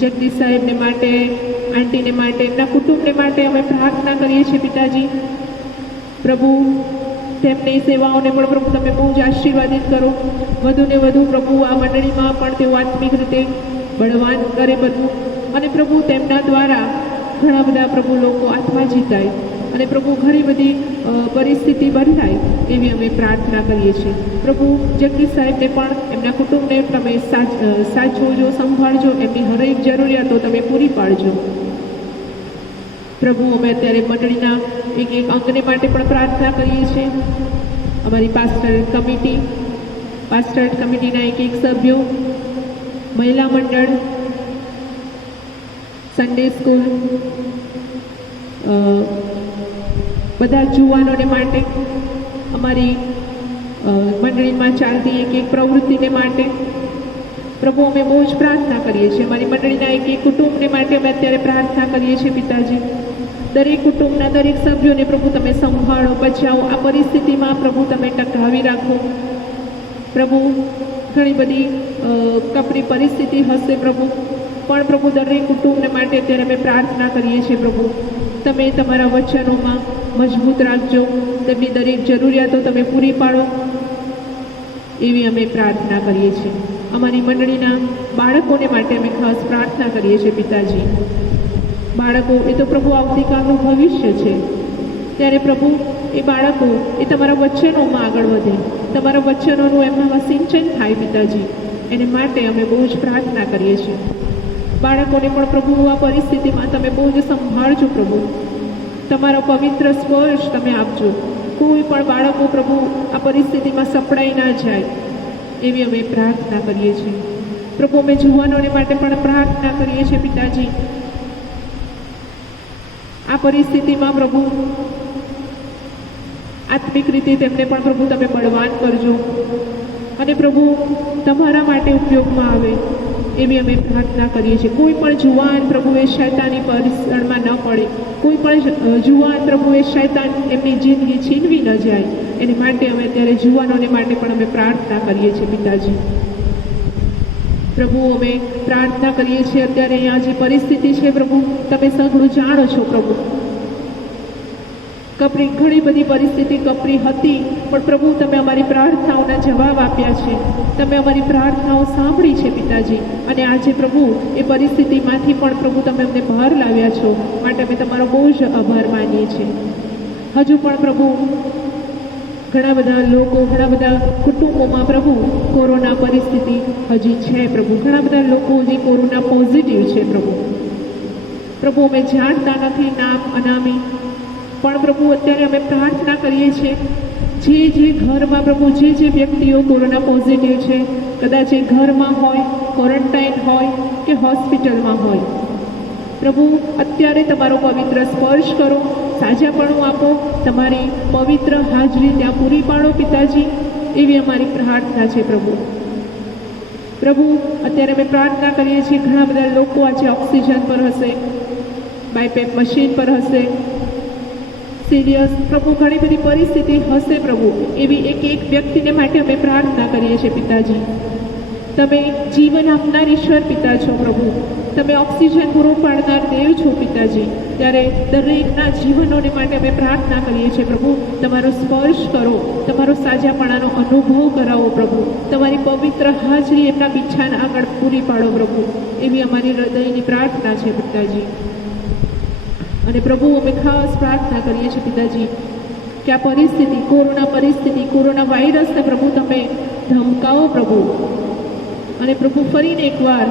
જગદીશ સાહેબને માટે, આંટીને માટે, એમના કુટુંબને માટે અમે પ્રાર્થના કરીએ છીએ પિતાજી. પ્રભુ તેમની સેવાઓને પણ પ્રભુ તમે બહુ જ આશીર્વાદિત કરો. વધુને વધુ પ્રભુ આ મંડળીમાં પણ તેઓ આત્મિક રીતે બળવાન કરે બધું. અને પ્રભુ તેમના દ્વારા ઘણા બધા પ્રભુ લોકો આત્મા જીતાય અને પ્રભુ ઘણી બધી પરિસ્થિતિ બદલાય એવી અમે પ્રાર્થના કરીએ છીએ. પ્રભુ જગદીશ સાહેબને પણ, એમના કુટુંબને તમે સાચવજો, સંભાળજો, એમની હરેક જરૂરિયાતો તમે પૂરી પાડજો. પ્રભુ અમે અત્યારે મંડળીના એક અંગને માટે પણ પ્રાર્થના કરીએ છીએ. અમારી પાસ્ટરેટ કમિટીના એક સભ્યો, મહિલા મંડળ, સન્ડે સ્કૂલ, બધા જુવાનોને માટે, અમારી મંડળીમાં ચાલતી એક પ્રવૃત્તિને માટે પ્રભુ અમે બહુ જ પ્રાર્થના કરીએ છીએ. અમારી મંડળીના એક કુટુંબને માટે અમે અત્યારે પ્રાર્થના કરીએ છીએ પિતાજી. દરેક કુટુંબના દરેક સભ્યોને પ્રભુ તમે સંભાળો, બચાવો. આ પરિસ્થિતિમાં પ્રભુ તમે ટકાવી રાખો. પ્રભુ ઘણી બધી કપરી પરિસ્થિતિ હશે પ્રભુ, પણ પ્રભુ દરેક કુટુંબને માટે અત્યારે અમે પ્રાર્થના કરીએ છીએ. પ્રભુ તમે તમારા વચનોમાં મજબૂત રાખજો, તેમની દરેક જરૂરિયાતો તમે પૂરી પાડો એવી અમે પ્રાર્થના કરીએ છીએ. અમારી મંડળીના બાળકોને માટે અમે ખાસ પ્રાર્થના કરીએ છીએ પિતાજી. બાળકો એ તો પ્રભુ આવતીકાલનું ભવિષ્ય છે. ત્યારે પ્રભુ એ બાળકો એ તમારા વચનોમાં આગળ વધે, તમારા વચનોનું એમનામાં સિંચન થાય પિતાજી. એને માટે અમે બહુ જ પ્રાર્થના કરીએ છીએ. બાળકોને પણ પ્રભુ આ પરિસ્થિતિમાં તમે બહુ જ સંભાળજો પ્રભુ. તમારો પવિત્ર સ્પર્શ તમે આપજો. કોઈ પણ બાળકો પ્રભુ આ પરિસ્થિતિમાં સપડાઈ ના જાય એવી અમે પ્રાર્થના કરીએ છીએ. પ્રભુ અમે જુવાનોને માટે પણ પ્રાર્થના કરીએ છીએ પિતાજી. આ પરિસ્થિતિમાં પ્રભુ આત્મિક રીતે તેમને પણ પ્રભુ તમે બળવાન કરજો અને પ્રભુ તમારા માટે ઉપયોગમાં આવે એવી અમે પ્રાર્થના કરીએ છીએ. કોઈ પણ જુવાન પ્રભુ એ શૈતાની પરિસરમાં ન પડે, કોઈ પણ જુવાન પ્રભુ એ શૈતાન એમની જિંદગી છીનવી ન જાય, એને માટે અમે અત્યારે જુવાનોને માટે પણ અમે પ્રાર્થના કરીએ છીએ પિતાજી. પ્રભુ અમે પ્રાર્થના કરીએ છીએ અત્યારે અહીંયા જે પરિસ્થિતિ છે પ્રભુ તમે સઘળું જાણો છો પ્રભુ. કપરી ઘણી બધી પરિસ્થિતિ કપરી હતી, પણ પ્રભુ તમે અમારી પ્રાર્થનાઓના જવાબ આપ્યા છે, તમે અમારી પ્રાર્થનાઓ સાંભળી છે પિતાજી. અને આજે પ્રભુ એ પરિસ્થિતિમાંથી પણ પ્રભુ તમે અમને બહાર લાવ્યા છો, માટે અમે તમારો બહુ જ આભાર માનીએ છીએ. હજુ પણ પ્રભુ ઘણા બધા લોકો, ઘણા બધા કુટુંબોમાં પ્રભુ કોરોના પરિસ્થિતિ હજી છે પ્રભુ. ઘણા બધા લોકો હજી કોરોના પોઝિટિવ છે પ્રભુ. પ્રભુ અમે જાણતા નથી નામ અનામી, પણ પ્રભુ અત્યારે અમે પ્રાર્થના કરીએ છીએ જે ઘરમાં પ્રભુ જે વ્યક્તિઓ કોરોના પોઝિટિવ છે, કદાચ એ ઘરમાં હોય, ક્વોરન્ટાઇન હોય કે હોસ્પિટલમાં હોય, પ્રભુ અત્યારે તમારો પવિત્ર સ્પર્શ કરો, સાજાપણું આપો, તમારી પવિત્ર હાજરી ત્યાં પૂરી પાડો પિતાજી એવી અમારી પ્રાર્થના છે પ્રભુ. પ્રભુ અત્યારે અમે પ્રાર્થના કરીએ છીએ ઘણા બધા લોકો આજે ઓક્સિજન પર હશે, બાયપેપ મશીન પર હશે, સિરિયસ પ્રભુ ઘણી બધી પરિસ્થિતિ હશે પ્રભુ. એવી એક વ્યક્તિને માટે અમે પ્રાર્થના કરીએ છીએ પિતાજી. તમે જીવન આપનાર ઈશ્વર પિતા છો પ્રભુ, તમે ઓક્સિજન પૂરો પાડનાર દેવ છો પિતાજી. ત્યારે દરેકના જીવનોને માટે અમે પ્રાર્થના કરીએ છીએ પ્રભુ. તમારો સ્પર્શ કરો, તમારો સાજાપણાનો અનુભવ કરાવો પ્રભુ, તમારી પવિત્ર હાજરી એમના બિછાના આગળ પૂરી પાડો પ્રભુ એવી અમારી હૃદયની પ્રાર્થના છે પિતાજી. અને પ્રભુ અમે ખાસ પ્રાર્થના કરીએ છીએ પિતાજી કે આ પરિસ્થિતિ, કોરોના વાયરસને પ્રભુ તમે ધમકાવો પ્રભુ. અને પ્રભુ ફરીને એકવાર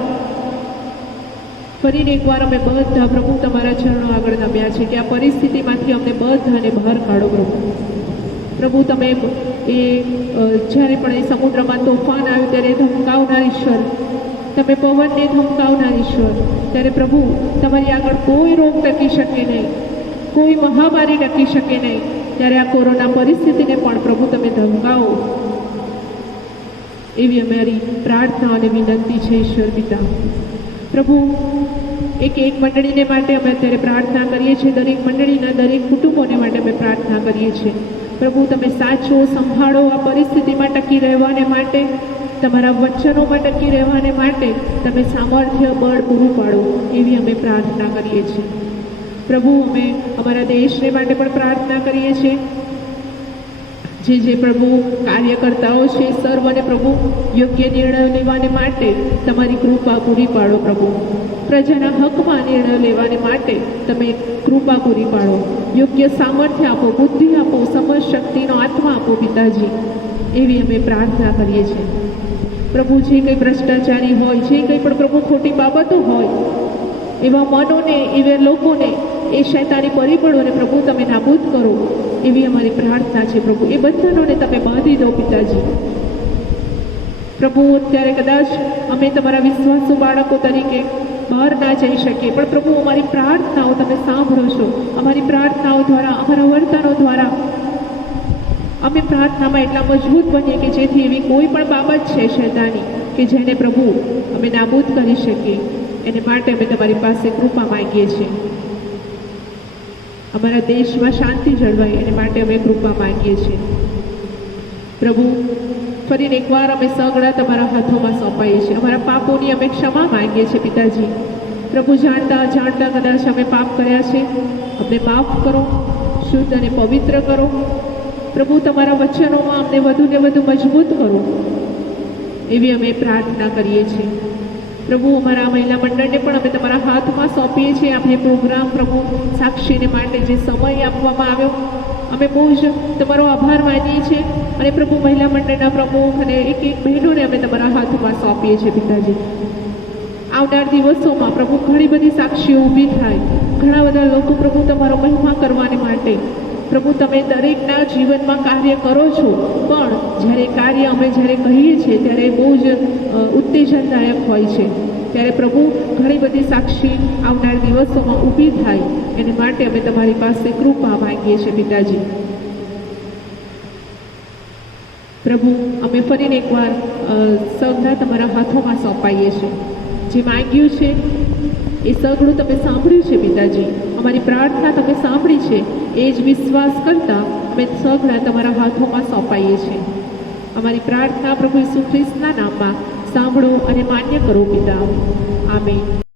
ફરીને એકવાર અમે બધા પ્રભુ તમારા ચરણો આગળ નમ્યા છે કે આ પરિસ્થિતિમાંથી અમને બધાને બહાર કાઢો પ્રભુ તમે જ્યારે પણ એ સમુદ્રમાં તોફાન આવ્યું ત્યારે ધમકાવનાર ઈશ્વર, તમે પવનને ધમકાવનાર ઈશ્વર, ત્યારે પ્રભુ તમારી આગળ કોઈ રોગ ટકી શકે નહીં, કોઈ મહામારી ટકી શકે નહીં. ત્યારે આ કોરોના પરિસ્થિતિને પણ પ્રભુ તમે ધમકાવો એવી અમારી પ્રાર્થના અને વિનંતી છે ઈશ્વર પિતા. પ્રભુ એક મંડળીને માટે અમે અત્યારે પ્રાર્થના કરીએ છીએ, દરેક મંડળીના દરેક કુટુંબોને માટે અમે પ્રાર્થના કરીએ છીએ. પ્રભુ તમે સાચો સંભાળો, આ પરિસ્થિતિમાં ટકી રહેવાને માટે, તમારા વચનોમાં ટકી રહેવાને માટે તમે સામર્થ્ય બળ પૂરું પાડો એવી અમે પ્રાર્થના કરીએ છીએ. પ્રભુ અમે અમારા દેશને માટે પણ પ્રાર્થના કરીએ છીએ. જે પ્રભુ કાર્યકર્તાઓ છે સર્વને પ્રભુ યોગ્ય નિર્ણયો લેવાને માટે તમારી કૃપા પૂરી પાડો પ્રભુ. પ્રજાના હકમાં નિર્ણયો લેવાને માટે તમે કૃપા પૂરી પાડો, યોગ્ય સામર્થ્ય આપો, બુદ્ધિ આપો, સમજ શક્તિનો આત્મા આપો પિતાજી એવી અમે પ્રાર્થના કરીએ છીએ. પ્રભુ જે કંઈ ભ્રષ્ટાચારી હોય, જે કંઈ પણ પ્રભુ ખોટી બાબતો હોય, એવા મનોને, એવા લોકોને, એ શૈતાની પરિબળોને પ્રભુ તમે નાબૂદ કરો એવી અમારી પ્રાર્થના છે પ્રભુ. એ બંધનોને તમે બાંધી દો પિતાજી. પ્રભુ અત્યારે કદાચ અમે તમારા વિશ્વાસુ બાળકો તરીકે બહાર ના જઈ શકીએ, પણ પ્રભુ અમારી પ્રાર્થનાઓ તમે સાંભળો છો. અમારી પ્રાર્થનાઓ દ્વારા, અમારા વર્તનો દ્વારા અમે પ્રાર્થનામાં એટલા મજબૂત બનીએ કે જેથી એવી કોઈ પણ બાબત છે શૈતાની કે જેને પ્રભુ અમે નાબૂદ કરી શકીએ. એને માટે અમે તમારી પાસે કૃપા માંગીએ છીએ. અમારા દેશમાં શાંતિ જળવાય એને માટે અમે કૃપા માંગીએ છીએ. પ્રભુ ફરીને એકવાર અમે સગડા તમારા હાથોમાં સોંપાઈએ છીએ. અમારા પાપોની અમે ક્ષમા માંગીએ છીએ પિતાજી. પ્રભુ જાણતા અજાણતા કદાચ અમે પાપ કર્યા છે, અમને માફ કરો, શુદ્ધ અને પવિત્ર કરો. પ્રભુ તમારા વચનોમાં અમને વધુ ને વધુ મજબૂત કરો એવી અમે પ્રાર્થના કરીએ છીએ. પ્રભુ અમારા મહિલા મંડળને પણ અમે તમારા હાથમાં સોંપીએ છીએ. આપણે પ્રોગ્રામ પ્રભુ સાક્ષીને માટે જે સમય આપવામાં આવ્યો અમે બહુ જ તમારો આભાર માનીએ છીએ. અને પ્રભુ મહિલા મંડળના પ્રમુખ અને એક બહેનોને અમે તમારા હાથમાં સોંપીએ છીએ પિતાજી. આવનાર દિવસોમાં પ્રભુ ઘણી બધી સાક્ષીઓ ઊભી થાય, ઘણા બધા લોકો પ્રભુ તમારો મહિમા કરવાને માટે પ્રભુ તમે દરેકના જીવનમાં કાર્ય કરો છો, પણ જ્યારે કાર્ય અમે જ્યારે કહીએ છીએ ત્યારે બહુ જ ઉત્તેજનદાયક હોય છે. ત્યારે પ્રભુ ઘણી બધી સાક્ષી આવનાર દિવસોમાં ઊભી થાય એને માટે અમે તમારી પાસે કૃપા માંગીએ છીએ પિતાજી. પ્રભુ અમે ફરીને એકવાર સગડા તમારા હાથોમાં સોંપાઈએ છીએ. જે માંગ્યું છે એ સગડું તમે સાંભળ્યું છે પિતાજી, અમારી પ્રાર્થના તમે સાંભળી છે, એ જ વિશ્વાસ કરતા અમે સગડા તમારા હાથોમાં સોંપાઈએ છીએ. અમારી પ્રાર્થના પ્રભુ ઈસુ ખ્રિસ્તના નામમાં સાંભળો અને માન્ય કરો પિતા. આમેન.